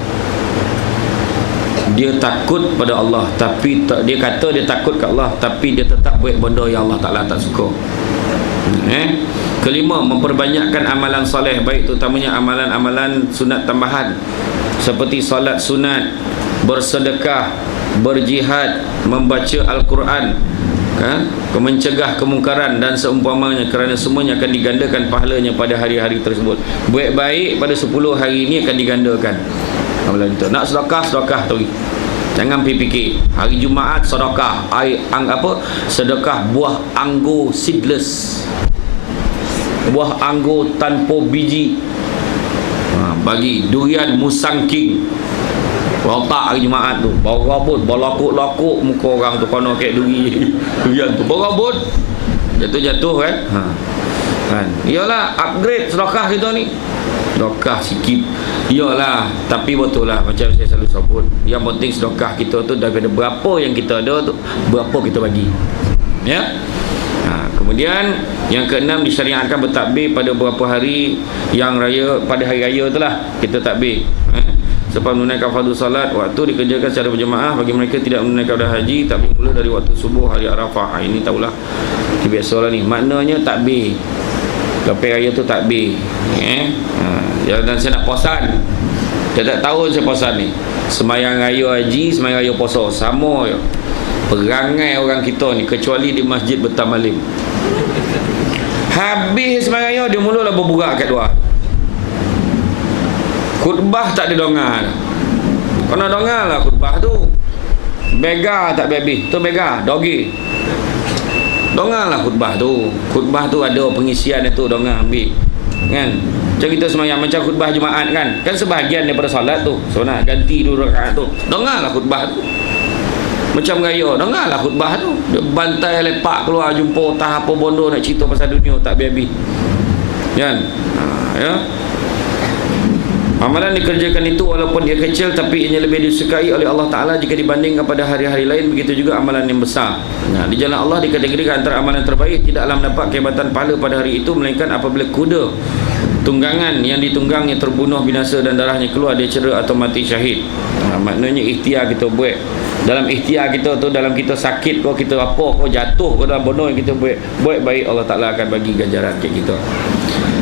Dia takut pada Allah, tapi dia kata dia takut ke Allah, tapi dia tetap buat benda yang Allah Ta'ala tak suka. Kelima, memperbanyakkan amalan soleh, baik terutamanya amalan-amalan sunat tambahan seperti solat sunat, bersedekah, berjihad, membaca Al-Quran, mencegah kemungkaran dan seumpamanya, kerana semuanya akan digandakan pahalanya pada hari-hari tersebut. Buat baik pada 10 hari ini akan digandakan amalan kita. Nak sedekah tu. Jangan fikir hari Jumaat sedekah sedekah buah anggur seedless, buah anggur tanpa biji. Bagi durian Musang King. Rotak hari Jumaat tu, bau rabut, bau lakuk-lakuk muka orang tu kono kek durian tu. Bau rabut. Jatuh-jatuh kan? Kan. Iyalah upgrade sedekah kita ni. Sedekah sikit. Iyalah, tapi betul lah macam saya selalu sebut. Yang penting sedekah kita tu daripada berapa yang kita ada tu, berapa kita bagi. Ya? Kemudian yang keenam, disyariatkan bertakbir pada beberapa hari yang raya, pada hari raya itulah kita takbir. Sebab menunaikan fardu salat, waktu dikerjakan secara berjemaah. Bagi mereka tidak menunaikan pada haji, takbir mula dari waktu subuh hari Arafah. Ini tahulah, ini biasalah ni. Maknanya takbir lepas raya tu takbir. Dan saya nak posan. Setiap tahun saya posan ni. Sembahyang raya haji, sembahyang raya puasa, sama je. Perangai orang kita ni, kecuali di Masjid Bertamalim. Habis sembahyang raya, dia mulalah berburak kat luar. Khutbah tak ada dongar. Kena dongar lah khutbah tu. Bega tak habis. Tu bega, dogi. Dongar lah khutbah tu. Khutbah tu ada pengisian itu, dongar ambil. Kan? Macam kita semayang macam khutbah Jumaat kan. Kan sebahagian daripada solat tu. So nak ganti 2 rakaat tu. Dongar lah khutbah tu. Macam raya, dengar lah khutbah tu. Dia bantai lepak keluar, jumpa tahap apa bondo nak cerita pasal dunia tak habis-habis. Kan? Ya. Amalan dikerjakan itu walaupun dia kecil, tapi ianya lebih disukai oleh Allah Ta'ala jika dibandingkan pada hari-hari lain. Begitu juga amalan yang besar. Di jalan Allah dikategorikan antara amalan terbaik. Tidaklah mendapat kehebatan pahala pada hari itu, melainkan apabila kuda tunggangan yang ditunggangnya terbunuh binasa dan darahnya keluar, dia cedera atau mati syahid. Maknanya ikhtiar kita buat. Dalam ikhtiar kita tu, dalam kita sakit kau, kita apa kau, jatuh kau dalam bunuh yang kita buat baik, Allah Ta'ala akan bagi ganjaran kat kita.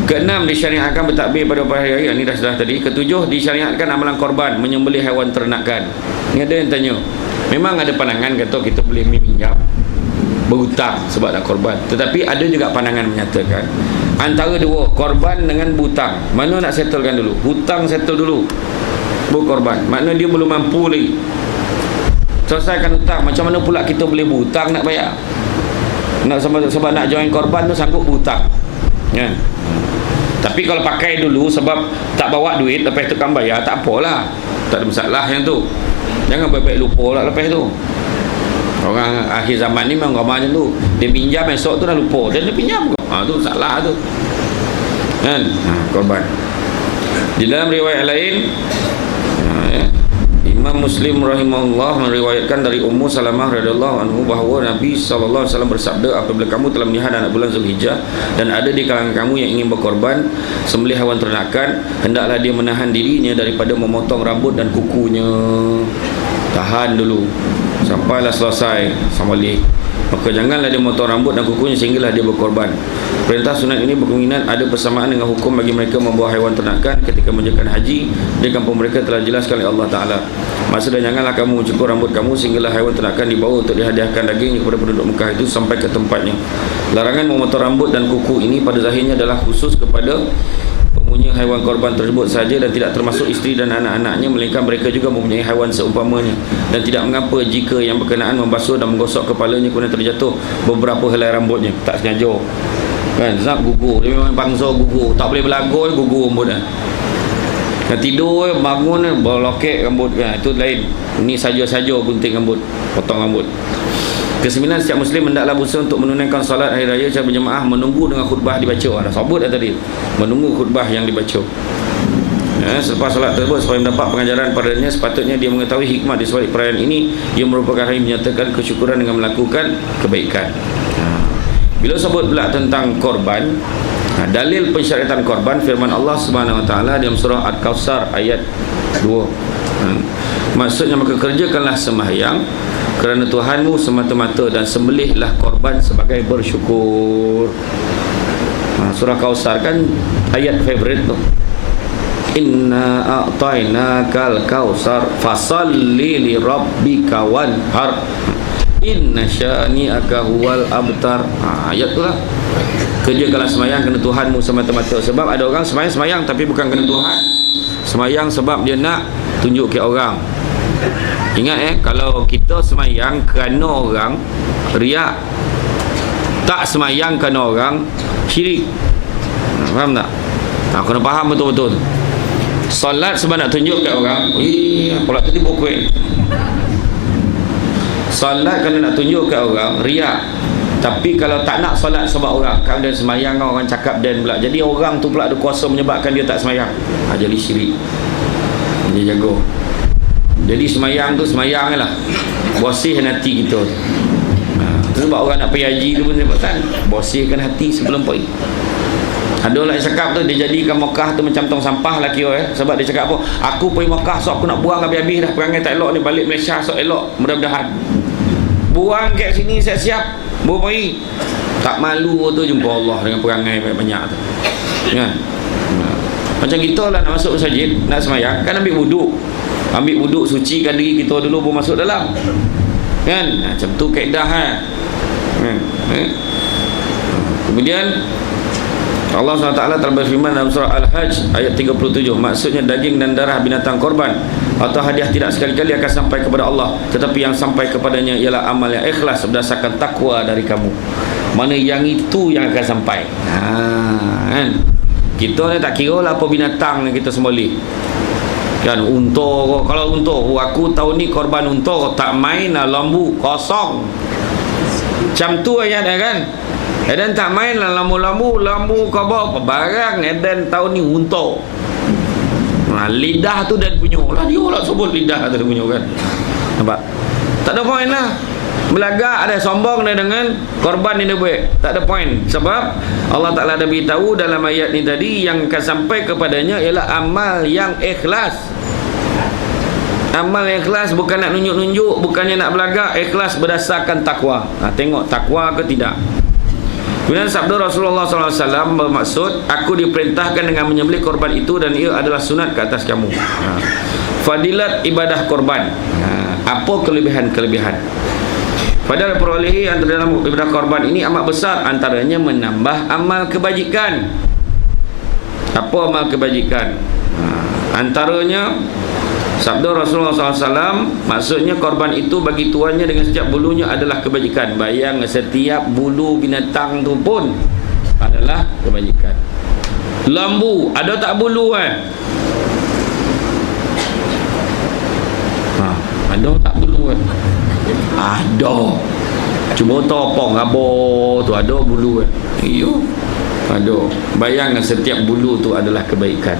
Keenam, disyariatkan bertakbir pada hari raya. Ini dah sudah tadi. Ketujuh, disyariatkan amalan korban, menyembelih haiwan ternakan. Ni ada yang tanya, memang ada pandangan kata kita boleh minjam, berhutang sebab nak korban. Tetapi ada juga pandangan menyatakan antara dua, korban dengan berhutang, mana nak settlekan dulu? Hutang settle dulu, baru korban. Maknanya dia belum mampu lagi, selesaikan hutang. Macam mana pula kita boleh berhutang nak bayar? Nak sebab nak join korban tu sanggup berhutang, kan? Tapi kalau pakai dulu sebab tak bawa duit, lepas tu kan bayar, tak apalah, tak ada masalah yang tu. Jangan baik-baik lupa lah lepas tu. Orang akhir zaman ni memang ramai macam tu. Dia pinjam, esok tu dah lupa, dan dia pinjam kau. Tu salah tu, kan? Korban. Di dalam riwayat lain, Imam Muslim rahimahullah meriwayatkan dari Ummu Salamah radhiyallahu anhu bahawa Nabi sallallahu alaihi wasallam bersabda, apabila kamu telah melihat anak bulan Zulhijjah dan ada di kalangan kamu yang ingin berkorban sembelih hewan ternakan, hendaklah dia menahan dirinya daripada memotong rambut dan kukunya. Tahan dulu sampailah selesai sembelih. Maka janganlah dia memotong rambut dan kukunya sehinggalah dia berkorban. Perintah sunat ini berkemungkinan ada persamaan dengan hukum bagi mereka membawa haiwan ternakan ketika menjalankan haji di kampung mereka, telah dijelaskan oleh Allah Ta'ala. Maksudnya, janganlah kamu mencukur rambut kamu sehinggalah haiwan ternakan dibawa untuk dihadiahkan dagingnya kepada penduduk Mekah itu sampai ke tempatnya. Larangan memotong rambut dan kuku ini pada zahirnya adalah khusus kepada mempunyai haiwan korban tersebut saja dan tidak termasuk isteri dan anak-anaknya, melainkan mereka juga mempunyai haiwan seumpamanya, dan tidak mengapa jika yang berkenaan membasuh dan menggosok kepalanya kemudian terjatuh beberapa helai rambutnya, tak sengaja, kan? Zat gugur, dia memang bangsa gugur, tak boleh berlagu, gugur rambut dah. Kan tidur bangun berlokek rambut, kan? Itu lain. Ini saja-saja gunting rambut, potong rambut. Kesembilan, setiap Muslim hendaklah berusaha untuk menunaikan solat hari raya secara berjemaah, menunggu dengan khutbah dibaca. Dah sebut dah tadi, menunggu khutbah yang dibaca. Selepas solat tersebut, supaya mendapat pengajaran padanya, sepatutnya dia mengetahui hikmah di sebalik perayaan ini. Ia merupakan hari menyatakan kesyukuran dengan melakukan kebaikan. Bila sebut pula tentang korban, dalil pensyariatan korban, firman Allah Subhanahu Wa Taala dalam surah Al-Kautsar ayat 2. Maksudnya, maka kerjakanlah sembahyang kerana Tuhanmu semata-mata dan sembelihlah korban sebagai bersyukur. Surah Kautsar kan ayat favorit tu. Inna a'tainakal kautsar fasalli li rabbika wanhar inna syani'aka huwal abtar. Ayat tu lah. Kerjakanlah sembahyang kerana Tuhanmu semata-mata. Sebab ada orang sembahyang tapi bukan kerana Tuhan. Sembahyang sebab dia nak tunjuk ke orang. Ingat kalau kita semayang kerana orang, riak. Tak semayang kerana orang, syirik. Faham tak? Kena faham betul-betul. Solat sebab nak tunjuk kat orang, pula tu tiba kuih. Solat kerana nak tunjuk kat orang, riak. Tapi kalau tak nak solat sebab orang, kan dia semayang, orang cakap dan pula, jadi orang tu pula ada kuasa menyebabkan dia tak semayang. Jadi syirik. Dia jago. Jadi semayang tu semayang lah, bersihkan hati kita tu. Sebab orang nak pergi haji tu pun sebabkan bersihkan hati sebelum pergi. Ada orang yang cakap tu, dia jadikan Mekah tu macam tong sampah laki sebab dia cakap apa, aku pergi Mekah so aku nak buang habis-habis dah, perangai tak elok ni, balik Malaysia so elok, mudah-mudahan buang kat sini siap-siap baru pergi. Tak malu tu jumpa Allah dengan perangai banyak tu, kan? Macam kita lah nak masuk masjid, nak semayang, kan ambil wuduk, sucikan diri kita dulu baru masuk dalam, kan? Macam tu kaedah Kemudian Allah SWT telah berfirman dalam surah Al-Hajj ayat 37, maksudnya daging dan darah binatang korban atau hadiah tidak sekali-kali akan sampai kepada Allah, tetapi yang sampai kepadanya ialah amal yang ikhlas berdasarkan takwa dari kamu. Mana yang itu yang akan sampai. Kan? Kita ni tak kira lah apa binatang yang kita sembelih, kan? Unta, kalau unta, aku tahun ni korban unta, tak main lah, lambu kosong. Macam tu ayat dia, kan? Dan tak main lah lambu kau bawa barang. Dan tahun ni unta. Lidah tu dan punya lah, dia lah sebut lidah tu punya, kan? Nampak? Tak ada poin lah. Belagak ada, sombong dia dengan korban yang dia buat. Tak ada point. Sebab Allah Ta'ala dah beritahu dalam ayat ni tadi, yang akan sampai kepadanya ialah amal yang ikhlas. Amal yang ikhlas, bukan nak nunjuk-nunjuk, bukannya nak belagak. Ikhlas berdasarkan takwa. Tengok takwa ke tidak. Kemudian sabda Rasulullah SAW bermaksud, aku diperintahkan dengan menyembelih korban itu dan ia adalah sunat ke atas kamu. Fadilat ibadah korban. Apa kelebihan-kelebihan? Padahal perolehi antara dalam ibadah korban ini amat besar, antaranya menambah amal kebajikan. Apa amal kebajikan? Antaranya sabda Rasulullah SAW, maksudnya korban itu bagi tuannya dengan setiap bulunya adalah kebajikan. Bayang, setiap bulu binatang tu pun adalah kebajikan. Lembu ada tak bulu kan? Ada tak bulu kan? Ada. Cuma topong abor tu ada bulu kan? Iyo, ada. Bayang, setiap bulu tu adalah kebaikan.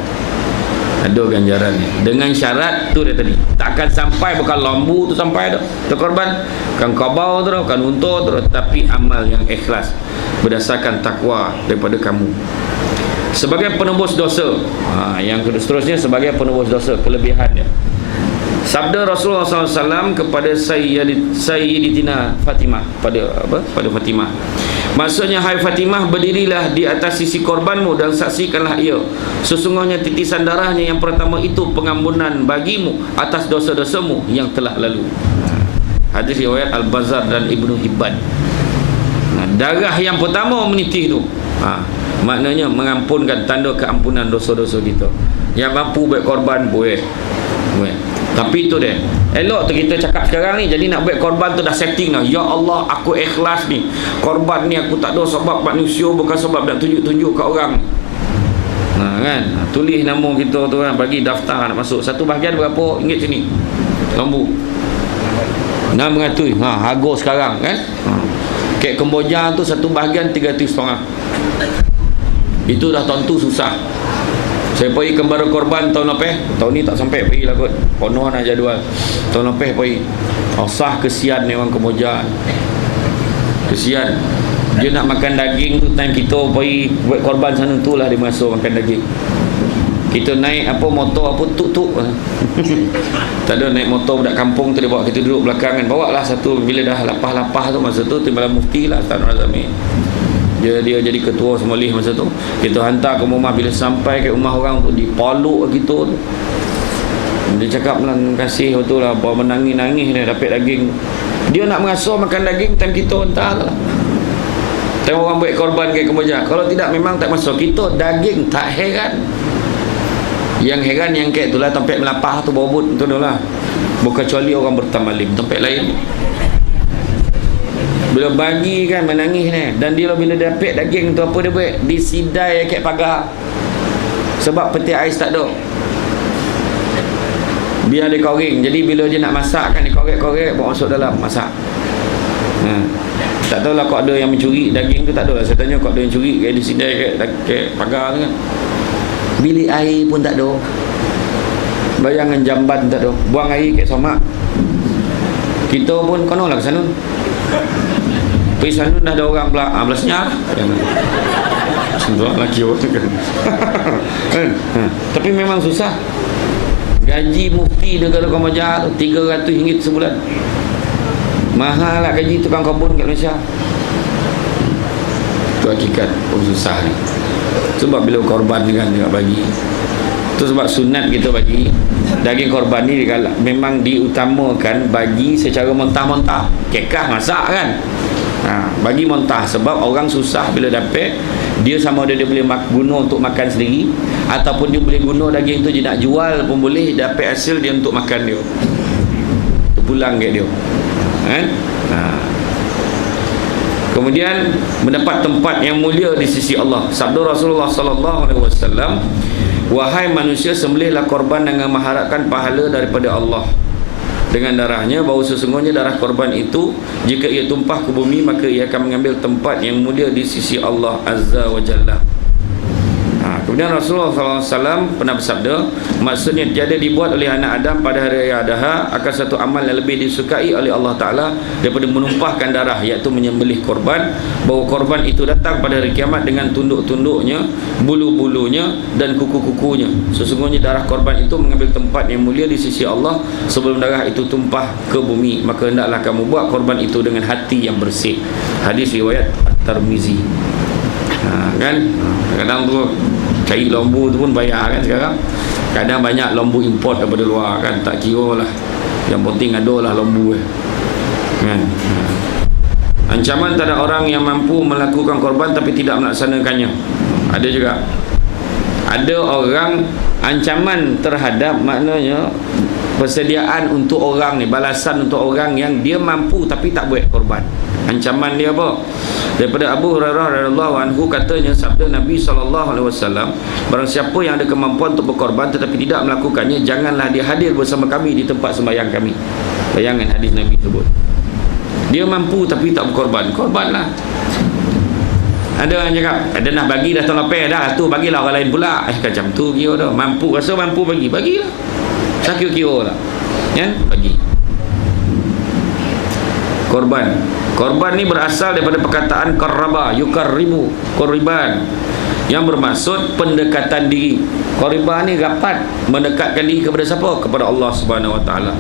Ada ganjarannya. Dengan syarat tu dia tadi, takkan sampai bukan lembu tu sampai dah tu korban, bukan kabau tu, bukan unta tu, tapi amal yang ikhlas berdasarkan takwa daripada kamu sebagai penebus dosa. Yang seterusnya sebagai penebus dosa, kelebihannya. Sabda Rasulullah SAW kepada Sayyidatina Fatimah, pada Fatimah. Maksudnya, hai Fatimah, berdirilah di atas sisi korbanmu dan saksikanlah ia. Sesungguhnya titisan darahnya yang pertama itu pengampunan bagimu atas dosa-dosamu yang telah lalu. Hadis riwayat Al-Bazzar dan Ibnu Hibban. Darah yang pertama menitih tu, maknanya mengampunkan, tanda keampunan dosa-dosa kita. Yang mampu buat korban boleh. Tapi itu dia, elok tu kita cakap sekarang ni, jadi nak buat korban tu dah setting lah. Ya Allah, aku ikhlas ni, korban ni aku tak ada sebab manusia, bukan sebab nak tunjuk-tunjuk kat orang. Kan, tulis nama kita tu kan, bagi daftar nak masuk. Satu bahagian berapa ringgit sini lembu? 600. Harga sekarang kan. Kek Kemboja tu satu bahagian 300.5. Itu dah tentu susah. Saya pergi kembara korban tahun lepas. Tahun ni tak sampai pergi lah kot, penuh nak jadual. Tahun lepas pergi. Sah, kesian ni orang Kemboja. Kesian. Dia nak makan daging tu, time kita pergi buat korban sana tu lah dia masuk makan daging. Kita naik motor tuk-tuk. Tak ada, naik motor budak kampung tu, dia bawa kita duduk belakang kan. Bawa lah satu, bila dah lapah-lapah tu masa tu Timbalan Mufti lah Ustaz Nur Azami. Dia jadi ketua semolih masa tu. Kita hantar ke rumah, bila sampai ke rumah orang tu dipaluk gitu tu. Dia cakap lah, terima kasih betul lah, bawa menangis-nangis dia dapat daging. Dia nak mengasuh makan daging, time kita hantar lah. Time orang buat korban ke Kemboja. Kalau tidak memang tak masuk. Kita daging tak heran. Yang heran yang kayak itulah tempat melapah tu bobot tu lah. Bukan kecuali orang bertamalim tempat lain. Bila bagi kan menangis ni. Dan dia bila dapat daging tu, apa dia buat? Disidai kat pagar. Sebab peti ais tak ada. Biar dia koreng. Jadi bila dia nak masak kan, dia korek-korek bawa masuk dalam masak. Tak tahulah kok ada yang mencuri daging tu, tak tahulah. Saya tanya kok ada yang curi kat disidai kat pagar tu kan. Bilik air pun tak ada. Bayangan jamban tak ada. Buang air kat somak. Kita pun kono lah ke sana. Pergi sana dah ada orang pula. Belah senyap. Sentuh lelaki orang kan. Tapi memang susah. Gaji mufti negara Kemboja tu RM300 sebulan. Mahal lah gaji tukang kebun kat Malaysia. Itu hakikat susah ni. Sebab bila korban ni kan dia bagi. Itu sebab sunat kita bagi daging korban ni memang diutamakan bagi secara mentah-mentah. Kekah masak kan. Bagi mentah, sebab orang susah bila dapat. Dia sama ada dia boleh guna untuk makan sendiri, ataupun dia boleh guna daging tu dia nak jual pun boleh, dapat hasil dia untuk makan dia. Tu pulang kat dia. Kan? Kemudian mendapat tempat yang mulia di sisi Allah. Sabda Rasulullah SAW, wahai manusia, sembelihlah korban dengan mengharapkan pahala daripada Allah dengan darahnya, bahawa sesungguhnya darah korban itu jika ia tumpah ke bumi, maka ia akan mengambil tempat yang mulia di sisi Allah Azza wa Jalla. Kemudian Rasulullah SAW pernah bersabda, maksudnya tiada dibuat oleh anak Adam pada hari raya Adha akan satu amal yang lebih disukai oleh Allah Ta'ala daripada menumpahkan darah, iaitu menyembelih korban. Bahawa korban itu datang pada hari kiamat dengan tunduk-tunduknya, bulu-bulunya dan kuku-kukunya. Sesungguhnya darah korban itu mengambil tempat yang mulia di sisi Allah sebelum darah itu tumpah ke bumi. Maka hendaklah kamu buat korban itu dengan hati yang bersih. Hadis riwayat At-Tirmizi. Kan kadang tu cari lembu tu pun bayar kan sekarang. Kadang banyak lembu import daripada luar kan, tak kira lah, yang penting ada lah lembu kan. Ancaman terhadap orang yang mampu melakukan korban tapi tidak melaksanakannya. Ada juga. Ada orang ancaman terhadap, maknanya persediaan untuk orang ni, balasan untuk orang yang dia mampu tapi tak buat korban. Ancaman dia apa? Daripada Abu Hurairah radhiyallahu anhu, katanya sabda Nabi SAW, barang siapa yang ada kemampuan untuk berkorban tetapi tidak melakukannya, janganlah dia hadir bersama kami di tempat sembahyang kami. Bayangan hadis Nabi sebut. Dia mampu tapi tak berkorban, korbanlah. Ada orang cakap, ada nak bagi dah tahun lepas dah, tu bagilah orang lain pula. Macam tu kira dah. Mampu, rasa mampu bagilah. Tak kira-kira lah. Kan? Bagi. Korban ni berasal daripada perkataan qarraba, yukarribu, qurban, yang bermaksud pendekatan diri. Qurban ni rapat, mendekatkan diri kepada siapa? Kepada Allah Subhanahu Wa Taala.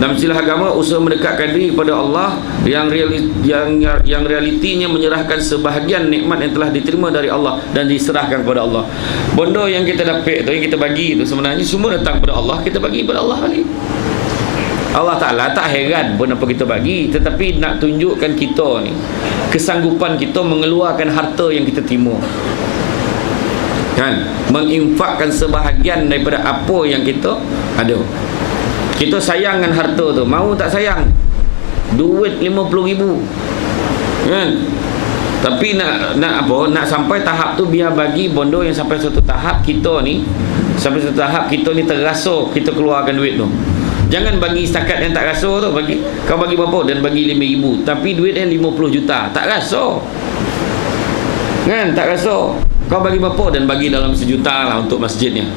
Dalam istilah agama, usaha mendekatkan diri kepada Allah yang realitinya menyerahkan sebahagian nikmat yang telah diterima dari Allah dan diserahkan kepada Allah. Benda yang kita dapat tu, yang kita bagi tu, sebenarnya semua datang kepada Allah, kita bagi kepada Allah balik. Allah Ta'ala tak heran pun apa kita bagi, tetapi nak tunjukkan kita ni kesanggupan kita mengeluarkan harta yang kita terima, kan? Menginfakkan sebahagian daripada apa yang kita ada. Kita sayang dengan harta tu, mau tak sayang? Duit 50,000, kan? Tapi nak apa? Nak sampai tahap tu, biar bagi bondo yang sampai satu tahap kita ni, terasa kita keluarkan duit tu. Jangan bagi setakat yang tak rasa tu. Bagi, kau bagi berapa? Dan bagi 5,000, tapi duitnya 50 juta. Tak rasa, kan? Tak rasa. Kau bagi berapa? Dan bagi dalam 1 juta lah untuk masjidnya.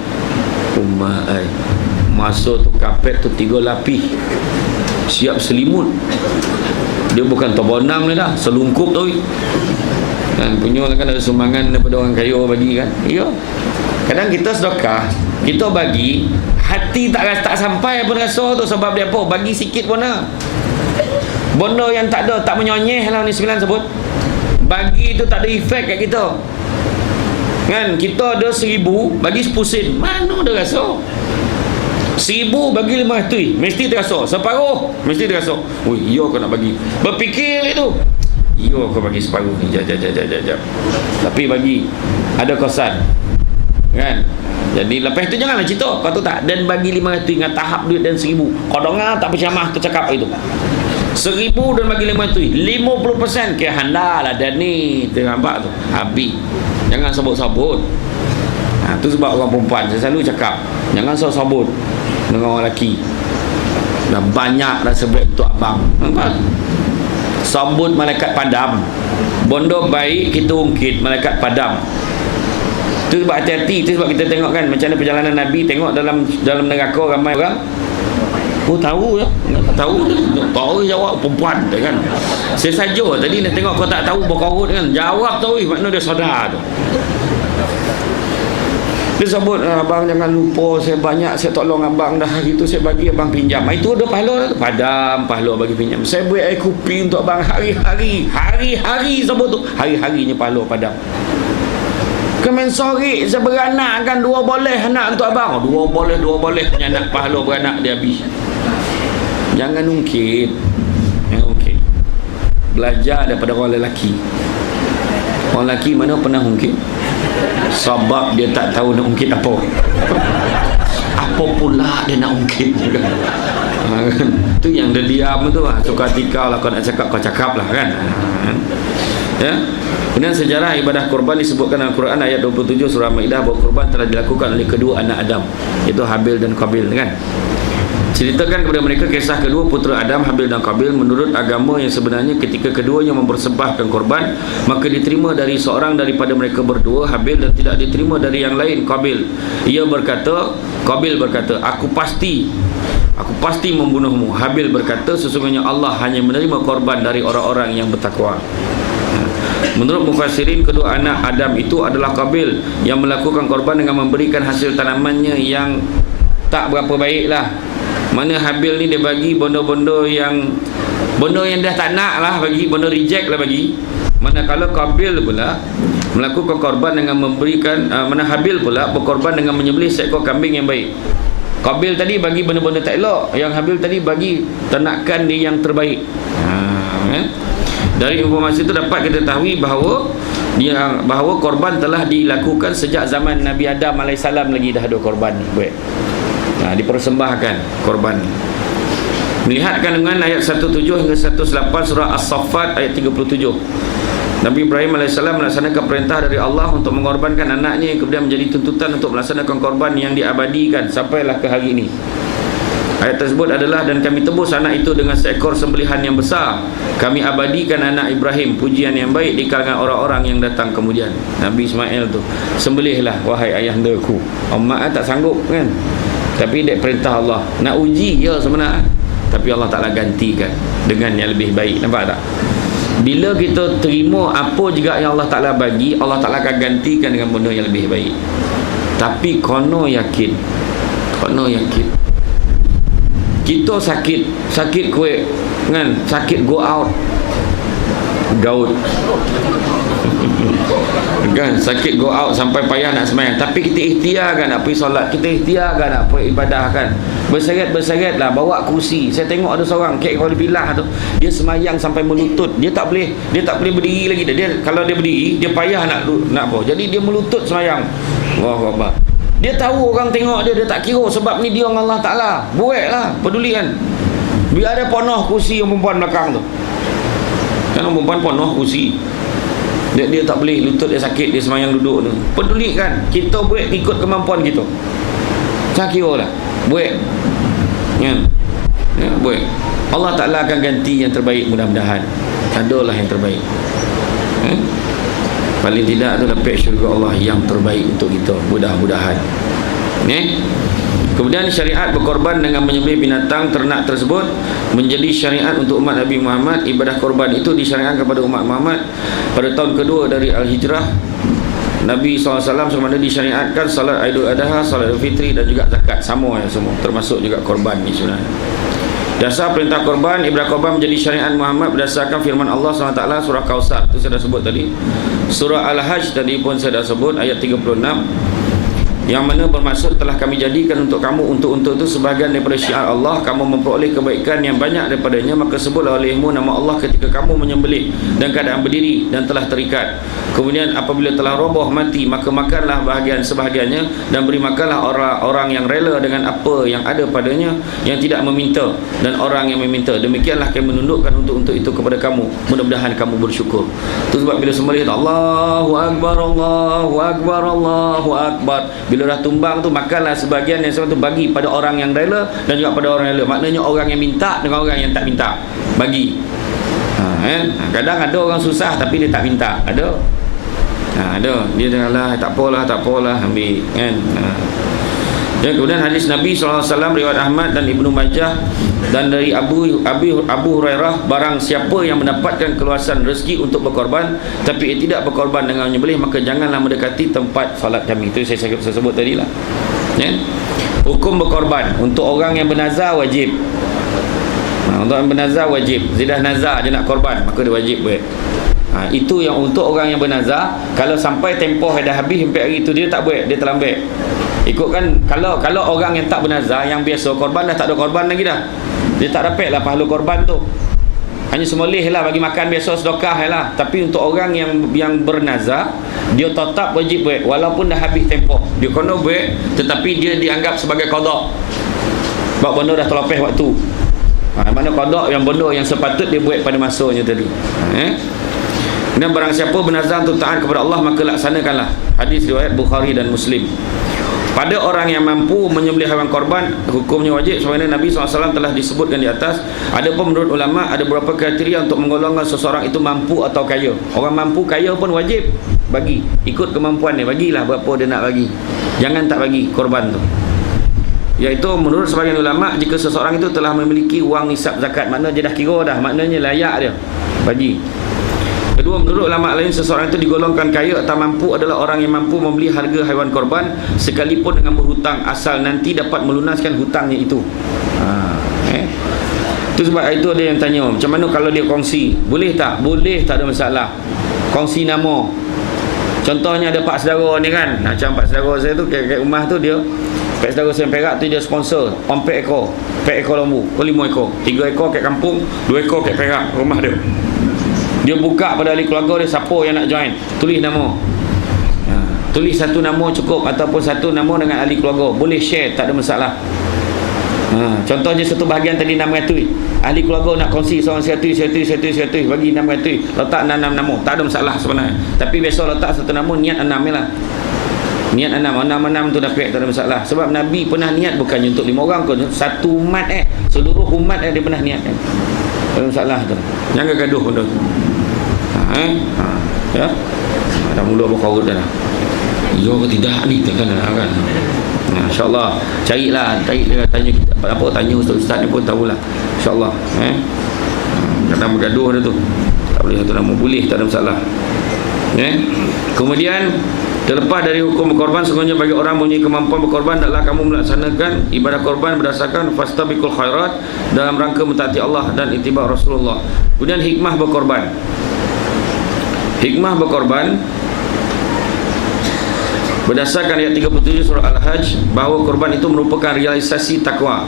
Masa tu kapet tu 3 lapis, siap selimut. Dia bukan tobonam ni dah, selungkup tu kan. Punya kan ada sumbangan daripada orang kaya bagi kan. Ya, kadang kita sedekah, kita bagi, hati tak sampai pun rasa tu. Sebab dia apa? Bagi sikit pun lah. Benda yang tak ada, tak menyonyeh lah ni 9 sebut. Bagi tu tak ada efek kat kita, kan? Kita ada 1,000, bagi 10 sen, mana ada rasa? 1,000 bagi 500, mesti terasa. Separuh mesti terasa. Oi, iya kau nak bagi. Berfikir itu. Iya kau bagi separuh ni. Jap. Tapi bagi ada kosan, kan? Jadi lepas tu janganlah cerita kau tu tak. Dan bagi 500 dengan tahap duit dan 1,000. Kau dengar tak bercamah tercakap itu. 1,000 dan bagi 500, 50% ke handal lah. Dan ni nampak tu habis. Jangan sabut-sabut. Tu sebab orang perempuan saya selalu cakap, jangan sabut dengan orang lelaki. Dah banyak dah sebab untuk abang. Nampak? Sabut malaikat padam. Bondo baik kita ungkit, malaikat padam. Tu sebab hati-hati. Tu sebab kita tengok kan macam mana perjalanan Nabi. Tengok dalam neraka ramai orang. Oh tahu ya. Tahu jawab perempuan kan. Saya saja tadi nak tengok kau tak tahu berkorut kan. Jawab tahu makna dia sedar tu. Dia sebut, abang jangan lupa, saya tolong abang dah. Hari tu saya bagi abang pinjam. Itu ada pahala, padam pahala bagi pinjam. Saya buat air kopi untuk abang hari-hari sebut tu. Hari-harinya pahala padam. Kemen sore saya beranak kan, 2 boleh anak untuk abang. 2 boleh punya anak, pahala beranak dia habis. Jangan ungkit. Belajar daripada orang lelaki. Orang lelaki mana pernah ungkit? Sebab dia tak tahu nak ungkit apa. Apa pula dia nak ungkit juga. Tu yang dia diam tu, suka hati kau lah, kau nak cakap kau cakap lah kan. Ya. Kemudian sejarah ibadah korban disebutkan dalam Quran ayat 27 surah Maidah, bahawa korban telah dilakukan oleh kedua anak Adam, iaitu Habil dan Qabil kan. Ceritakan kepada mereka kisah kedua putera Adam, Habil dan Qabil. Menurut agama yang sebenarnya, ketika keduanya mempersembahkan korban, maka diterima dari seorang daripada mereka berdua, Habil, dan tidak diterima dari yang lain, Qabil. Qabil berkata, aku pasti membunuhmu. Habil berkata, sesungguhnya Allah hanya menerima korban dari orang-orang yang bertakwa. Menurut mufassirin, kedua anak Adam itu adalah Qabil yang melakukan korban dengan memberikan hasil tanamannya yang tak berapa baik lah. Mana Habil ni dia bagi bondo-bondo yang dah tak nak lah, bagi bondo reject lah bagi. Manakala Qabil pula melakukan korban dengan memberikan Habil pula berkorban dengan menyembelih seekor kambing yang baik. Qabil tadi bagi benda-benda tak elok, yang Habil tadi bagi ternakan dia yang terbaik. Dari informasi itu dapat kita tahu bahawa korban telah dilakukan sejak zaman Nabi Adam AS lagi dah ada korban ni. Dipersembahkan korban. Melihat kandungan ayat 17 hingga 18 surah As-Saffat ayat 37. Nabi Ibrahim AS melaksanakan perintah dari Allah untuk mengorbankan anaknya yang kemudian menjadi tuntutan untuk melaksanakan korban yang diabadikan sampailah ke hari ini. Ayat tersebut adalah, dan kami tebus anak itu dengan seekor sembelihan yang besar. Kami abadikan anak Ibrahim, pujian yang baik di kalangan orang-orang yang datang kemudian. Nabi Ismail tu, sembelihlah wahai ayahandaku. Mak tak sanggup kan, tapi dek perintah Allah. Nak uji je sebenarnya, tapi Allah Ta'ala gantikan dengan yang lebih baik. Nampak tak? Bila kita terima apa juga yang Allah Ta'ala bagi, Allah Ta'ala akan gantikan dengan benda yang lebih baik. Tapi kono yakin kita sakit kuat kan, sakit go out gaut kan, sakit go out sampai payah nak sembahyang, tapi kita ikhtiar kan nak pergi solat, kita ikhtiar kan nak pergi ibadah kan, berseret lah bawa kursi. Saya tengok ada seorang kek Kuala Pilah tu, dia sembahyang sampai melutut, dia tak boleh berdiri lagi. Dia kalau dia berdiri dia payah nak apa, jadi dia melutut sembahyang. Allahu Akbar. Dia tahu orang tengok dia tak kira, sebab ni dia dengan Allah Ta'ala. Buat lah, peduli kan. Biar ada ponoh kursi yang perempuan belakang tu kan, perempuan ponoh kursi, dia tak boleh, lutut dia sakit, dia semayang duduk tu. Peduli kan, kita buat ikut kemampuan kita. Tak kira lah, buat kan, buat. Allah Ta'ala akan ganti yang terbaik, mudah-mudahan adalah yang terbaik. Paling tidak adalah pihak syurga Allah yang terbaik untuk kita, mudah-mudahan. Kemudian syariat berkorban dengan menyembelih binatang ternak tersebut menjadi syariat untuk umat Nabi Muhammad. Ibadah korban itu disyariatkan kepada umat Muhammad pada tahun kedua dari Al-Hijrah Nabi SAW, sama ada disyariatkan salat Aidul Adha, salat Idul Fitri dan juga zakat. Sama termasuk juga korban ni sebenarnya. Dasar perintah korban, ibadah korban menjadi syariat Muhammad berdasarkan firman Allah SWT surah Kausar, itu saya dah sebut tadi. Surah Al-Hajj tadi pun saya dah sebut ayat 36, yang mana bermaksud telah kami jadikan untuk kamu untuk itu sebahagian daripada syiar Allah, kamu memperoleh kebaikan yang banyak daripadanya, maka sebutlah olehmu nama Allah ketika kamu menyembelih dan keadaan berdiri dan telah terikat. Kemudian apabila telah roboh mati, maka makanlah sebahagiannya dan beri makanlah orang yang rela dengan apa yang ada padanya, yang tidak meminta dan orang yang meminta. Demikianlah kami menundukkan untuk itu kepada kamu, mudah-mudahan kamu bersyukur. Itu sebab bila sembelih Allahu Akbar, Allahu Akbar, Allahu Akbar, bila dah tumbang tu makanlah sebahagian yang sebab tu bagi pada orang yang rela dan juga pada orang yang rela. Maknanya orang yang minta dengan orang yang tak minta bagi. Kadang ada orang susah tapi dia tak minta. Ada. Ada. Dia dengarlah tak apalah ambil kan. Dan kemudian hadis Nabi SAW riwayat Ahmad dan Ibnu Majah dan dari Abu Hurairah, barang siapa yang mendapatkan keluasan rezeki untuk berkorban tapi ia tidak berkorban dengan menyembelih, maka janganlah mendekati tempat salat kami. Itu saya sebut tadi lah. Hukum berkorban untuk orang yang bernazar wajib. Untuk yang bernazar wajib. Zidah nazar je nak korban, maka dia wajib buat. Itu yang untuk orang yang bernazar. Kalau sampai tempoh dah habis sampai hari itu dia tak buat, dia terlambat. Ikutkan kalau orang yang tak bernazar, yang biasa korban dah tak ada korban lagi dah, dia tak dapat lah pahala korban tu. Hanya sembelih lah, bagi makan biasa, sedekah lah. Tapi untuk orang yang bernazar, dia tetap wajib buat walaupun dah habis tempoh. Dia kena buat, tetapi dia dianggap sebagai qada. Sebab benda dah terlepas waktu. Mana qada yang benda yang sepatut dia buat pada masanya tadi. Dan barang siapa bernazar untuk taat kepada Allah, maka laksanakanlah. Hadis riwayat Bukhari dan Muslim. pada orang yang mampu menyembelih haiwan korban, hukumnya wajib sebagaimana Nabi SAW telah disebutkan di atas. Adapun menurut ulama ada beberapa kriteria untuk menggolongkan seseorang itu mampu atau kaya. Orang mampu kaya pun wajib bagi, ikut kemampuan dia, bagilah berapa dia nak bagi, jangan tak bagi korban tu. Iaitu menurut sebagian ulama, jika seseorang itu telah memiliki wang nisab zakat, maknanya dia dah kira dah, maknanya layak dia bagi. Kedua, menurut ulama lain, seseorang itu digolongkan kaya atau mampu adalah orang yang mampu membeli harga haiwan korban sekalipun dengan berhutang, asal nanti dapat melunaskan hutangnya itu. Itu sebab itu ada yang tanya, macam mana kalau dia kongsi? Boleh tak? Boleh, tak ada masalah. Kongsi nama. Contohnya ada pak saudara ni kan, macam pak saudara saya tu kat rumah tu, dia pak saudara saya Perak tu dia sponsor 4 ekor lembu, 5 ekor, 3 ekor kat kampung, 2 ekor kat Perak rumah dia. Dia buka pada ahli keluarga dia, siapa yang nak join, tulis nama. Tulis satu nama cukup, ataupun satu nama dengan ahli keluarga, boleh share, tak ada masalah. Contohnya satu bahagian tadi 600, ahli keluarga nak kongsi seorang 100, bagi 600, letak 6 nama, tak ada masalah sebenarnya. Tapi biasa letak satu nama, niat 6 je lah. Niat 6 tu dah tak ada masalah. Sebab Nabi pernah niat bukannya untuk 5 orang pun, satu umat seluruh umat dia pernah niat kan. Tak ada masalah tu. Jangan gaduh pun tu. Ya. Dah mula berkorut dah. Ya ke tidak ni kan. InsyaAllah carilah, tanya tanya ustaz ni pun tahulah. InsyaAllah kadang bergaduh dia tu, tak boleh satu nama, boleh, tak ada masalah. Kemudian terlepas dari hukum berkorban, sesungguhnya bagi orang mempunyai kemampuan berkorban, adalah kamu melaksanakan ibadah korban berdasarkan fastabiqul khairat, dalam rangka mentaati Allah dan ittiba Rasulullah. Kemudian hikmah berkorban. Hikmah berkorban berdasarkan ayat 37 surah Al-Hajj, bahawa korban itu merupakan realisasi takwa.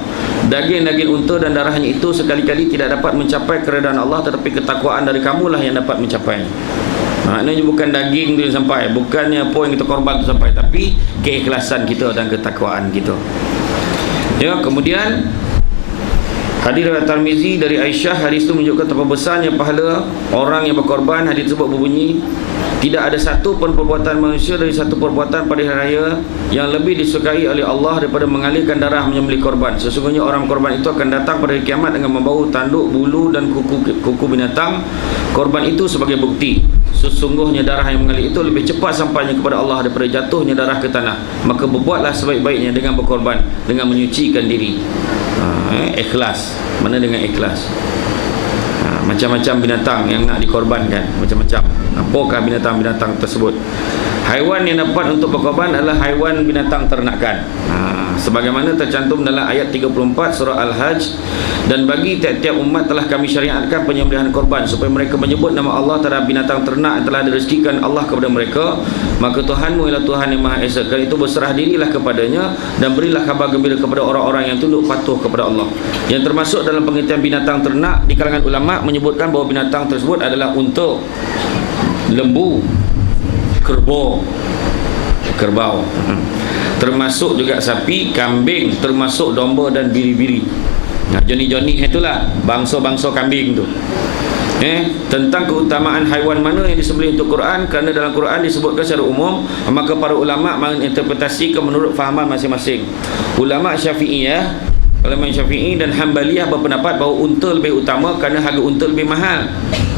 Daging-daging unta dan darahnya itu sekali-kali tidak dapat mencapai keredaan Allah, tetapi ketakwaan dari kamulah yang dapat mencapai. Maknanya bukan daging tu yang sampai, bukannya apa yang kita korban tu sampai, tapi keikhlasan kita dan ketakwaan kita. Ya, kemudian hadis riwayat Tirmizi dari Aisyah, hadis itu menunjukkan betapa besarnya pahala orang yang berkorban. Hadis tersebut berbunyi, tidak ada satu pun perbuatan manusia dari satu perbuatan pada hari raya yang lebih disukai oleh Allah daripada mengalirkan darah menyembelih korban. Sesungguhnya orang korban itu akan datang pada hari kiamat dengan membawa tanduk, bulu dan kuku binatang korban itu sebagai bukti. Sesungguhnya darah yang mengalir itu lebih cepat sampainya kepada Allah daripada jatuhnya darah ke tanah. Maka berbuatlah sebaik-baiknya dengan berkorban, dengan menyucikan diri. Ikhlas. Mana dengan ikhlas? Macam-macam binatang yang nak dikorbankan, macam-macam. Apakah binatang-binatang tersebut? Haiwan yang dapat untuk berkorban adalah haiwan binatang ternakan, sebagaimana tercantum dalam ayat 34 surah Al-Hajj. Dan bagi tiap-tiap umat telah kami syariatkan penyembelihan korban, supaya mereka menyebut nama Allah terhadap binatang ternak yang telah direzekikan Allah kepada mereka. Maka Tuhanmu ialah Tuhan yang Maha Esa. Kerana itu berserah dirilah kepadanya dan berilah kabar gembira kepada orang-orang yang tunduk patuh kepada Allah. Yang termasuk dalam pengertian binatang ternak di kalangan ulama menyebutkan bahawa binatang tersebut adalah unta, lembu, kerbau, termasuk juga sapi, kambing, termasuk domba dan biri-biri. Joni-joni itulah bangsa-bangsa kambing tu. Tentang keutamaan haiwan mana yang disembelih untuk Quran, kerana dalam Quran disebutkan secara umum, maka para ulama menginterpretasikan menurut fahaman masing-masing. Ulama Syafi'iyah, ulama Syafi'i dan Hanbaliyah berpendapat bahawa unta lebih utama kerana harga unta lebih mahal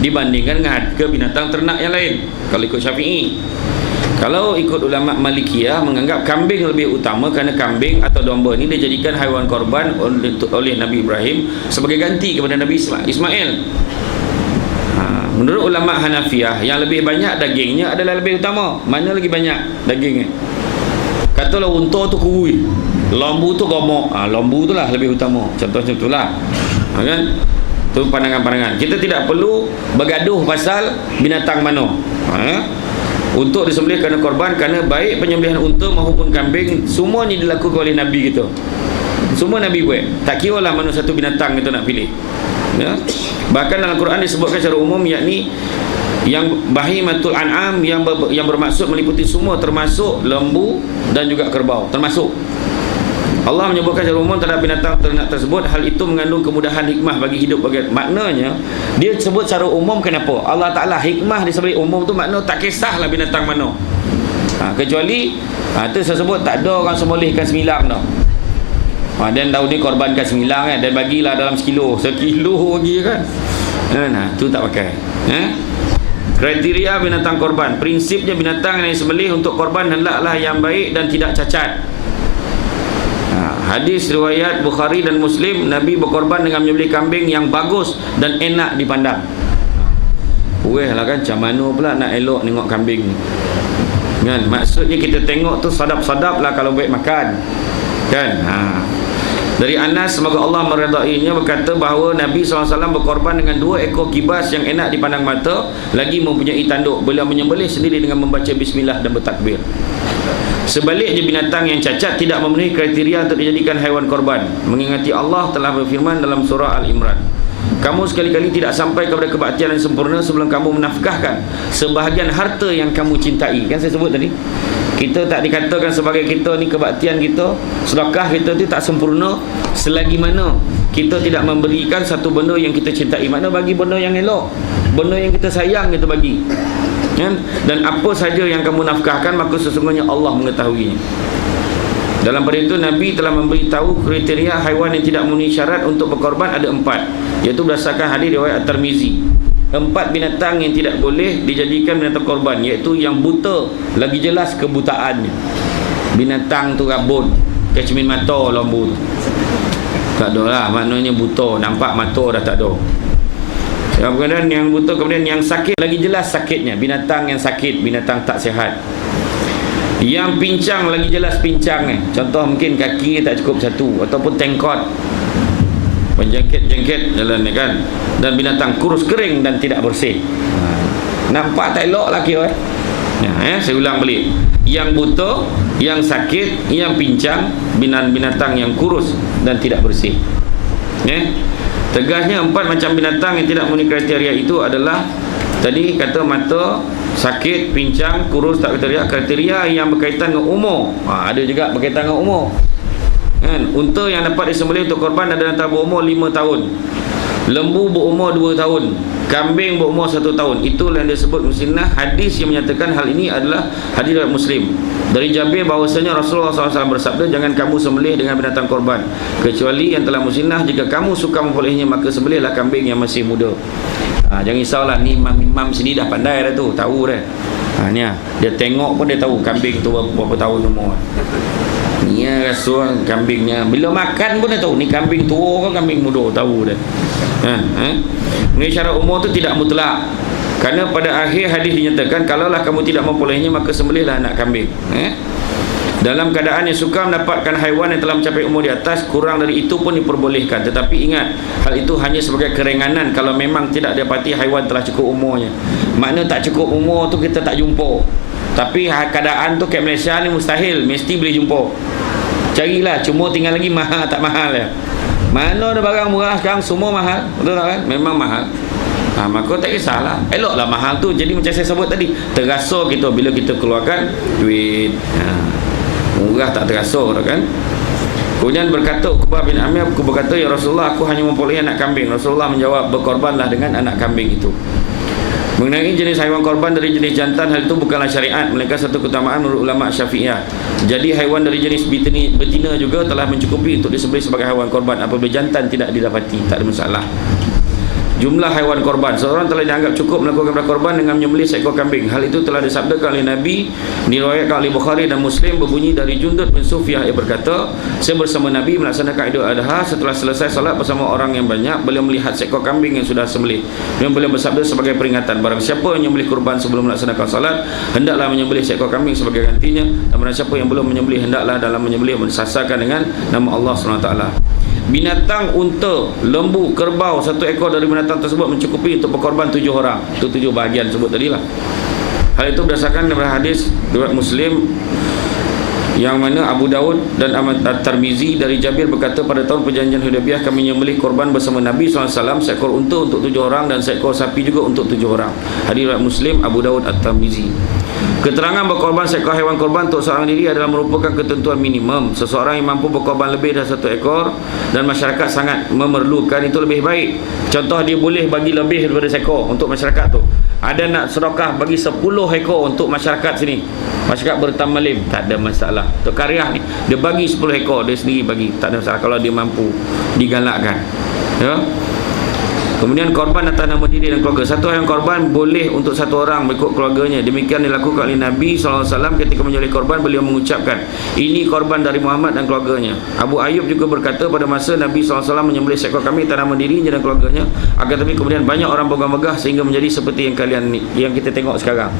dibandingkan dengan harga binatang ternak yang lain, kalau ikut Syafi'i. Kalau ikut ulama Malikiyah, menganggap kambing lebih utama kerana kambing atau domba ini dijadikan haiwan korban oleh Nabi Ibrahim sebagai ganti kepada Nabi Ismail. Menurut ulama Hanafiyah, yang lebih banyak dagingnya adalah lebih utama. Mana lagi banyak dagingnya? Katalah unta tu kurui, lembu tu gemuk, lembu tu lah lebih utama. Contohnya itulah, kan? Itu pandangan-pandangan. Kita tidak perlu bergaduh pasal binatang mana. Untuk disembelih kerana korban, kerana baik penyembelihan unta maupun kambing semuanya dilakukan oleh Nabi kita. Semua Nabi buat. Tak kira lah mana satu binatang kita nak pilih. Ya? Bahkan dalam Quran disebutkan secara umum, yakni yang bahimatul an'am, yang bermaksud meliputi semua, termasuk lembu dan juga kerbau, termasuk. Allah menyebutkan secara umum terhadap binatang ternak tersebut. Hal itu mengandung kemudahan hikmah bagi hidup. Maknanya dia sebut secara umum. Kenapa? Allah Ta'ala hikmah disebut umum tu, makna tak kisahlah binatang mana. Kecuali tu saya sebut tak ada orang sembelihkan sembilang dah. Dan tahun ni korbankan sembilang kan, dan bagilah dalam sekilo lagi kan. Tu tak pakai. Kriteria binatang korban, prinsipnya binatang yang disembelih untuk korban hendaklah yang baik dan tidak cacat. Hadis riwayat Bukhari dan Muslim, Nabi berkorban dengan menyembelih kambing yang bagus dan enak dipandang. Lah kan, macam mana pula nak elok tengok kambing ni kan? Maksudnya kita tengok tu sadap-sadap lah kalau baik makan kan. Dari Anas, semoga Allah meredainya, berkata bahawa Nabi SAW berkorban dengan 2 ekor kibas yang enak dipandang mata, lagi mempunyai tanduk. Beliau menyembelih sendiri dengan membaca bismillah dan bertakbir. Sebaliknya, binatang yang cacat tidak memenuhi kriteria untuk dijadikan haiwan korban, mengingati Allah telah berfirman dalam surah Al-Imran, kamu sekali-kali tidak sampai kepada kebaktian yang sempurna sebelum kamu menafkahkan sebahagian harta yang kamu cintai. Kan saya sebut tadi, kita tak dikatakan sebagai kita ni kebaktian kita, sedekah kita tu tak sempurna selagi mana kita tidak memberikan satu benda yang kita cintai. Mana bagi benda yang elok, benda yang kita sayang kita bagi kan? Dan apa saja yang kamu nafkahkan, maka sesungguhnya Allah mengetahuinya. Dalam pada itu Nabi telah memberitahu kriteria haiwan yang tidak memenuhi syarat untuk berkorban ada 4, iaitu berdasarkan hadis riwayat At-Tirmizi. 4 binatang yang tidak boleh dijadikan binatang korban, iaitu yang buta, lagi jelas kebutaannya. Binatang tu rabun, kecermin mata lembu tu tak ada lah, maknanya buta, nampak mata dah tak ada. Kemudian yang buta, kemudian yang sakit, lagi jelas sakitnya, binatang yang sakit, binatang tak sihat. Yang pincang, lagi jelas pincang contoh mungkin kaki tak cukup satu, ataupun tengkot, penjangkit-jangkit jalan ni kan. Dan binatang kurus kering dan tidak bersih. Nampak tak elok lah kira saya ulang balik, yang buta, yang sakit, yang pincang, binatang yang kurus dan tidak bersih. Tegasnya 4 macam binatang yang tidak memenuhi kriteria itu adalah tadi kata mata, sakit, pincang, kurus, tak kriteria yang berkaitan dengan umur. Ada juga berkaitan dengan umur kan. Unta yang dapat disembelih untuk korban adalah antara berumur 5 tahun, lembu berumur 2 tahun, kambing berumur 1 tahun. Itulah yang disebut musnah. Hadis yang menyatakan hal ini adalah hadis riwayat Muslim dari Jabir bahawasanya Rasulullah SAW bersabda, jangan kamu sembelih dengan binatang korban kecuali yang telah musnah. Jika kamu suka memperolehnya, maka sembelihlah kambing yang masih muda. Jangan risaulah, ni imam sini dah pandai dah tu, tahu dah. Ni dia tengok pun dia tahu kambing tu berapa tahun umur. Ni rasa kambingnya bila makan pun dia tahu ni kambing tua ke kambing muda, tahu dah. Ini syarat umur tu tidak mutlak, kerana pada akhir hadis dinyatakan kalaulah kamu tidak memperolehnya, maka sembelihlah anak kambing. Dalam keadaan yang suka mendapatkan haiwan yang telah mencapai umur di atas, kurang dari itu pun diperbolehkan. Tetapi ingat, hal itu hanya sebagai keringanan kalau memang tidak dapati haiwan telah cukup umurnya. Makna tak cukup umur tu kita tak jumpa, tapi keadaan tu kat Malaysia ni mustahil, mesti boleh jumpa. Carilah, cuma tinggal lagi mahal tak mahal ya. Mana ada barang murah sekarang, semua mahal, betul tak kan? Memang mahal. Maka tak kisahlah, eloklah mahal tu. Jadi macam saya sebut tadi, terasa kita bila kita keluarkan duit. Murah tak terasa kan. Kemudian berkata Uqbah bin Amir, aku berkata, ya Rasulullah, aku hanya memperoleh anak kambing. Rasulullah menjawab, berkorbanlah dengan anak kambing itu. Mengenai jenis haiwan korban dari jenis jantan, hal itu bukanlah syariat, melainkan satu keutamaan menurut ulama Syafi'iyah. Jadi haiwan dari jenis betina juga telah mencukupi untuk disembelih sebagai haiwan korban apabila jantan tidak didapati, tak ada masalah. Jumlah haiwan korban, seorang telah dianggap cukup melakukan korban dengan menyembelih seekor kambing. Hal itu telah disabdakan oleh Nabi, diriwayatkan oleh Bukhari dan Muslim, berbunyi dari Jundud bin Sufyah yang berkata, saya bersama Nabi melaksanakan Idul Adha. Setelah selesai salat bersama orang yang banyak, beliau melihat seekor kambing yang sudah sembelih. Dan beliau bersabda sebagai peringatan, barang siapa yang menyembelih kurban sebelum melaksanakan salat, hendaklah menyembelih seekor kambing sebagai gantinya. Dan barang siapa yang belum menyembelih, hendaklah dalam menyembelih mensasarkan dengan nama Allah SWT. Binatang unta, lembu, kerbau, 1 ekor dari binatang tersebut mencukupi untuk berkorban 7 orang. Itu 7 bahagian sebut tadi lah. Hal itu berdasarkan daripada hadis riwayat Muslim yang mana Abu Daud dan Ahmad At-Tirmizi dari Jabir berkata, pada tahun perjanjian Hudaybiyah kami menyembelih korban bersama Nabi SAW, seekor unta untuk 7 orang dan seekor sapi juga untuk 7 orang. Hadis riwayat Muslim, Abu Daud, At-Tirmizi. Keterangan berkorban seekor haiwan korban untuk seorang diri adalah merupakan ketentuan minimum. Seseorang yang mampu berkorban lebih dari 1 ekor dan masyarakat sangat memerlukan, itu lebih baik. Contoh, dia boleh bagi lebih daripada seekor untuk masyarakat tu. Ada nak sedekah bagi 10 ekor untuk masyarakat sini, masyarakat bertamalim, tak ada masalah. Untuk karyah ni dia bagi 10 ekor, dia sendiri bagi, tak ada masalah kalau dia mampu digalakkan, ya. Kemudian korban atas nama diri dan keluarga. Satu yang korban boleh untuk 1 orang mengikut keluarganya. Demikian dilakukan oleh Nabi SAW ketika menyembelih korban. Beliau mengucapkan, ini korban dari Muhammad dan keluarganya. Abu Ayyub juga berkata, pada masa Nabi SAW menyembelih seekor kami atas nama dirinya dan keluarganya. Akan tetapi kemudian banyak orang megah-megah sehingga menjadi seperti yang kita tengok sekarang.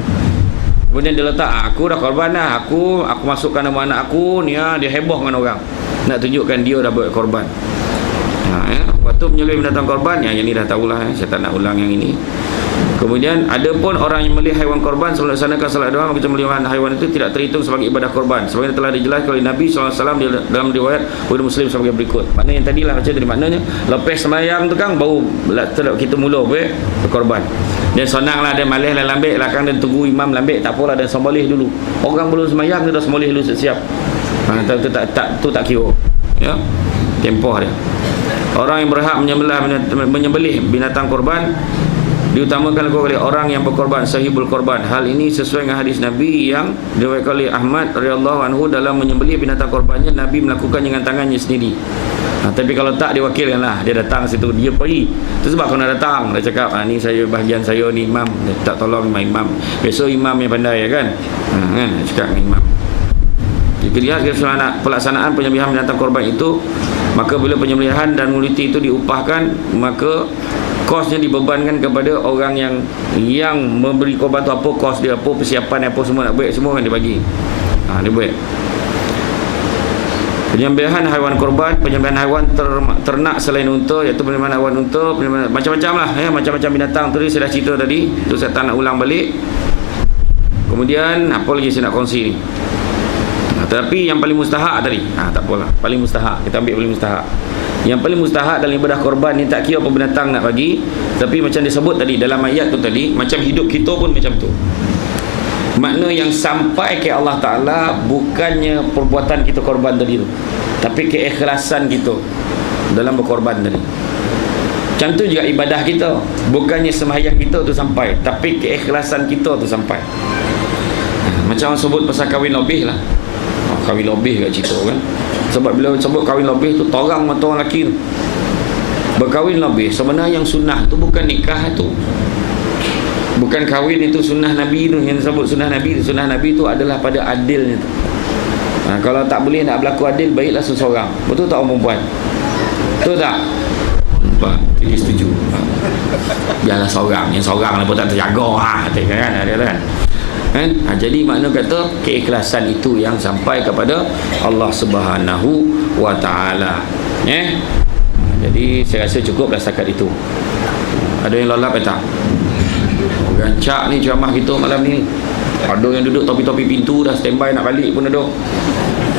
Kemudian dia letak, aku dah korban dah, aku masukkan nama anak aku ni, dia heboh dengan orang, nak tunjukkan dia dah buat korban. Waktu menyembelih binatang korban, yang ini dah tahulah, saya tak nak ulang yang ini. Kemudian ada pun orang yang memelihara haiwan korban sebelum melaksanakan salat doa, maka pemeliharaan haiwan itu tidak terhitung sebagai ibadah korban, sebagaimana telah dijelaskan oleh Nabi SAW dalam riwayat Bukhari Muslim sebagai berikut. Maknanya yang tadilah macam tadi, maknanya lepas sembahyang tu kan baru kita mula berkorban. Dan senanglah, dia malas lah lambik lah kan, dan tunggu imam lambik, tak apalah, dan semboleh dulu. Orang belum sembahyang tu dah semboleh dulu siap. Tu tak kira, ya, tempoh dia. Orang yang berhak menyembelih binatang korban diutamakan oleh orang yang berkorban, sahibul korban. Hal ini sesuai dengan hadis Nabi yang diriwayatkan oleh Ahmad radhiyallahu anhu, dalam menyembelih binatang korbannya Nabi melakukan dengan tangannya sendiri. Tapi kalau tak, dia wakilkanlah, dia datang situ, dia pergi. Itu sebab kalau datang, dia cakap, ni saya, bahagian saya ni imam, dia tak tolong imam. Besok imam yang pandai, ya kan? Kan dia cakap dengan imam. Jika dilihat pelaksanaan penyembelihan binatang korban itu, maka bila penyembelihan dan muliti itu diupahkan, maka kosnya dibebankan kepada orang yang memberi korban tu. Apa kos dia, apa persiapan, apa semua nak buat, semua kan dia bagi. Dia buat. Penyembelihan haiwan korban, penyembelihan haiwan ternak selain unta, iaitu penyembelihan haiwan unta, macam-macam lah, ya, macam-macam binatang tu saya dah cerita tadi, tu saya tak nak ulang balik. Kemudian apa lagi saya nak kongsi ni? Tapi yang paling mustahak tadi, tak apalah, paling mustahak, kita ambil paling mustahak. Yang paling mustahak dalam ibadah korban ni, tak kira apa binatang nak bagi, tapi macam disebut tadi dalam ayat tu tadi, macam hidup kita pun macam tu. Makna yang sampai ke Allah Ta'ala bukannya perbuatan kita korban tadi tu, tapi keikhlasan kita dalam berkorban tadi. Macam tu juga ibadah kita, bukannya sembahyang kita tu sampai, tapi keikhlasan kita tu sampai. Macam sebut pasal kahwin lebih lah. Kahwin lebih kat cerita kan. Sebab bila sebut kahwin lebih tu, torang mata orang lelaki tu berkahwin lebih. Sebenarnya yang sunnah tu bukan nikah tu, bukan kahwin itu sunnah Nabi tu. Yang disebut sunnah Nabi tu, sunnah Nabi tu adalah pada adilnya tu. Kalau tak boleh nak berlaku adil, baiklah seseorang. Betul tak orang perempuan? Betul tak? Jadi setuju. Biarlah seorang, yang seorang lah pun tak terjaga kan? Jadi makna kata keikhlasan itu yang sampai kepada Allah Subhanahu wa Ta'ala. Jadi saya rasa cukuplah setakat itu. Ada yang lalap tak? Gancak ni ceramah kita malam ni. Ada yang duduk topi-topi pintu dah standby nak balik pun ada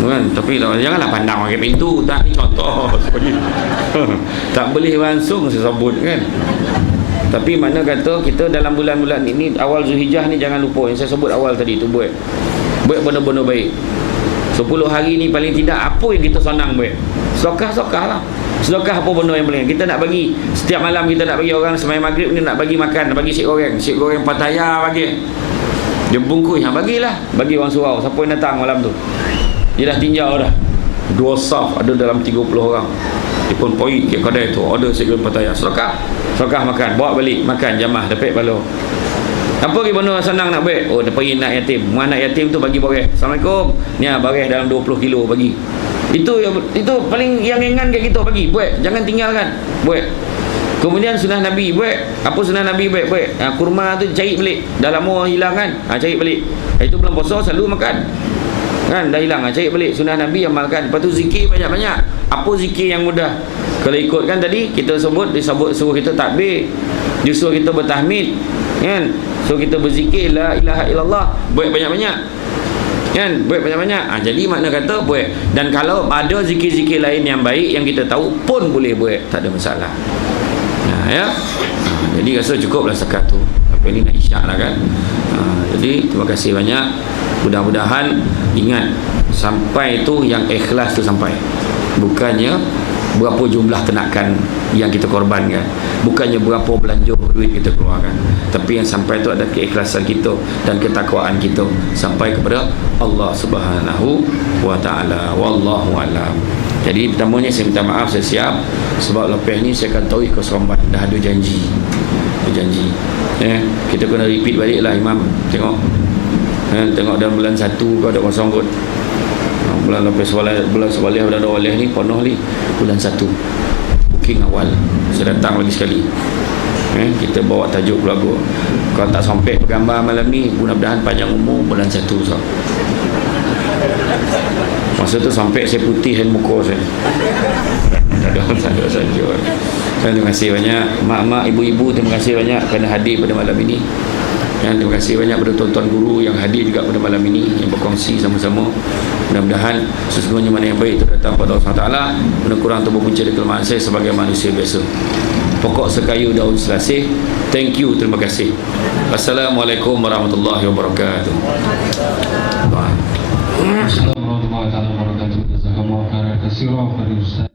kan. Tapi janganlah pandang pakai pintu. Tak, ni contoh tak boleh langsung saya sebut kan. Tapi mana kata kita dalam bulan-bulan ini, awal Zulhijjah ni, jangan lupa yang saya sebut awal tadi tu, buat benda-benda baik. 10 hari ni paling tidak apa yang kita senang buat, sedekah lah. Sedekah apa benda yang boleh kita nak bagi. Setiap malam kita nak bagi orang sembahyang maghrib ni, nak bagi makan, nak bagi si goreng Pattaya bagi. Dia bungkus, bagilah, bagi orang surau. Siapa yang datang malam tu, dia dah tinjau dah 2 saf, ada dalam 30 orang. Dia pun pergi ke kedai tu, order si goreng Pattaya, sedekah makan, bawa balik, makan jamaah, dapat pahala. Apa lagi benda senang nak buat? Dia pergi anak yatim. Anak yatim tu bagi bareh. Assalamualaikum. Ni bareh dalam 20 kilo bagi. Itu paling yang ringan kat kita bagi. Buat, jangan tinggalkan. Buat. Kemudian sunnah Nabi buat. Apa sunnah Nabi buat? Kurma tu cari balik. Dah lama hilang kan? Cari balik. Itu bulan puasa selalu makan. Kan dah hilang, cari balik. Sunnah Nabi amalkan. Lepas tu zikir banyak-banyak. Apa zikir yang mudah? Kalau ikutkan tadi kita suruh kita takbir, dia suruh kita bertahmid, kan? Suruh kita berzikir la ilaha illallah, buat banyak-banyak. kan, buat banyak-banyak. Jadi makna kata buat. Dan kalau ada zikir-zikir lain yang baik yang kita tahu pun boleh buat, tak ada masalah. Ya. Jadi rasa cukuplah sekat tu. Apa ni nak isyak lah kan. Jadi terima kasih banyak. Mudah-mudahan ingat sampai tu yang ikhlas tu sampai. Bukannya berapa jumlah tenakan yang kita korbankan, bukannya berapa belanja duit kita keluarkan, tapi yang sampai itu ada keikhlasan kita dan ketakwaan kita sampai kepada Allah Subhanahu wa taala. Wallahu alam. Jadi pertamanya saya minta maaf, saya siap sebab lepas ni saya akan tahu ke Seremban dah ada janji. Kita kena repeat baliklah Imam, tengok tengok dalam bulan 1 kau ada kosong kot. Bulan lepas bulan Sawalih bulan Awalih ni penuh ni bulan 1 booking awal. Saya datang lagi sekali. Kita bawa tajuk lagu. Kalau tak sampai bergambar malam ni, mudah-mudahan panjang umur bulan 1 so. Masa tu sampai saya putih hand muka saya. Ada saja. Terima kasih banyak mak-mak, ibu-ibu, terima kasih banyak kerana hadir pada malam ini. Dan terima kasih banyak pada tuan-tuan guru yang hadir juga pada malam ini, yang berkongsi sama-sama. Mudah-mudahan sesungguhnya mana yang baik itu datang pada Allah SWT, mana kurang atau berpunca dari kelemahan saya sebagai manusia biasa. Pokok sekayu daun selasih. Thank you, terima kasih. Assalamualaikum warahmatullahi wabarakatuh. Assalamualaikum warahmatullahi wabarakatuh. Jazakallahu khairan katsiran.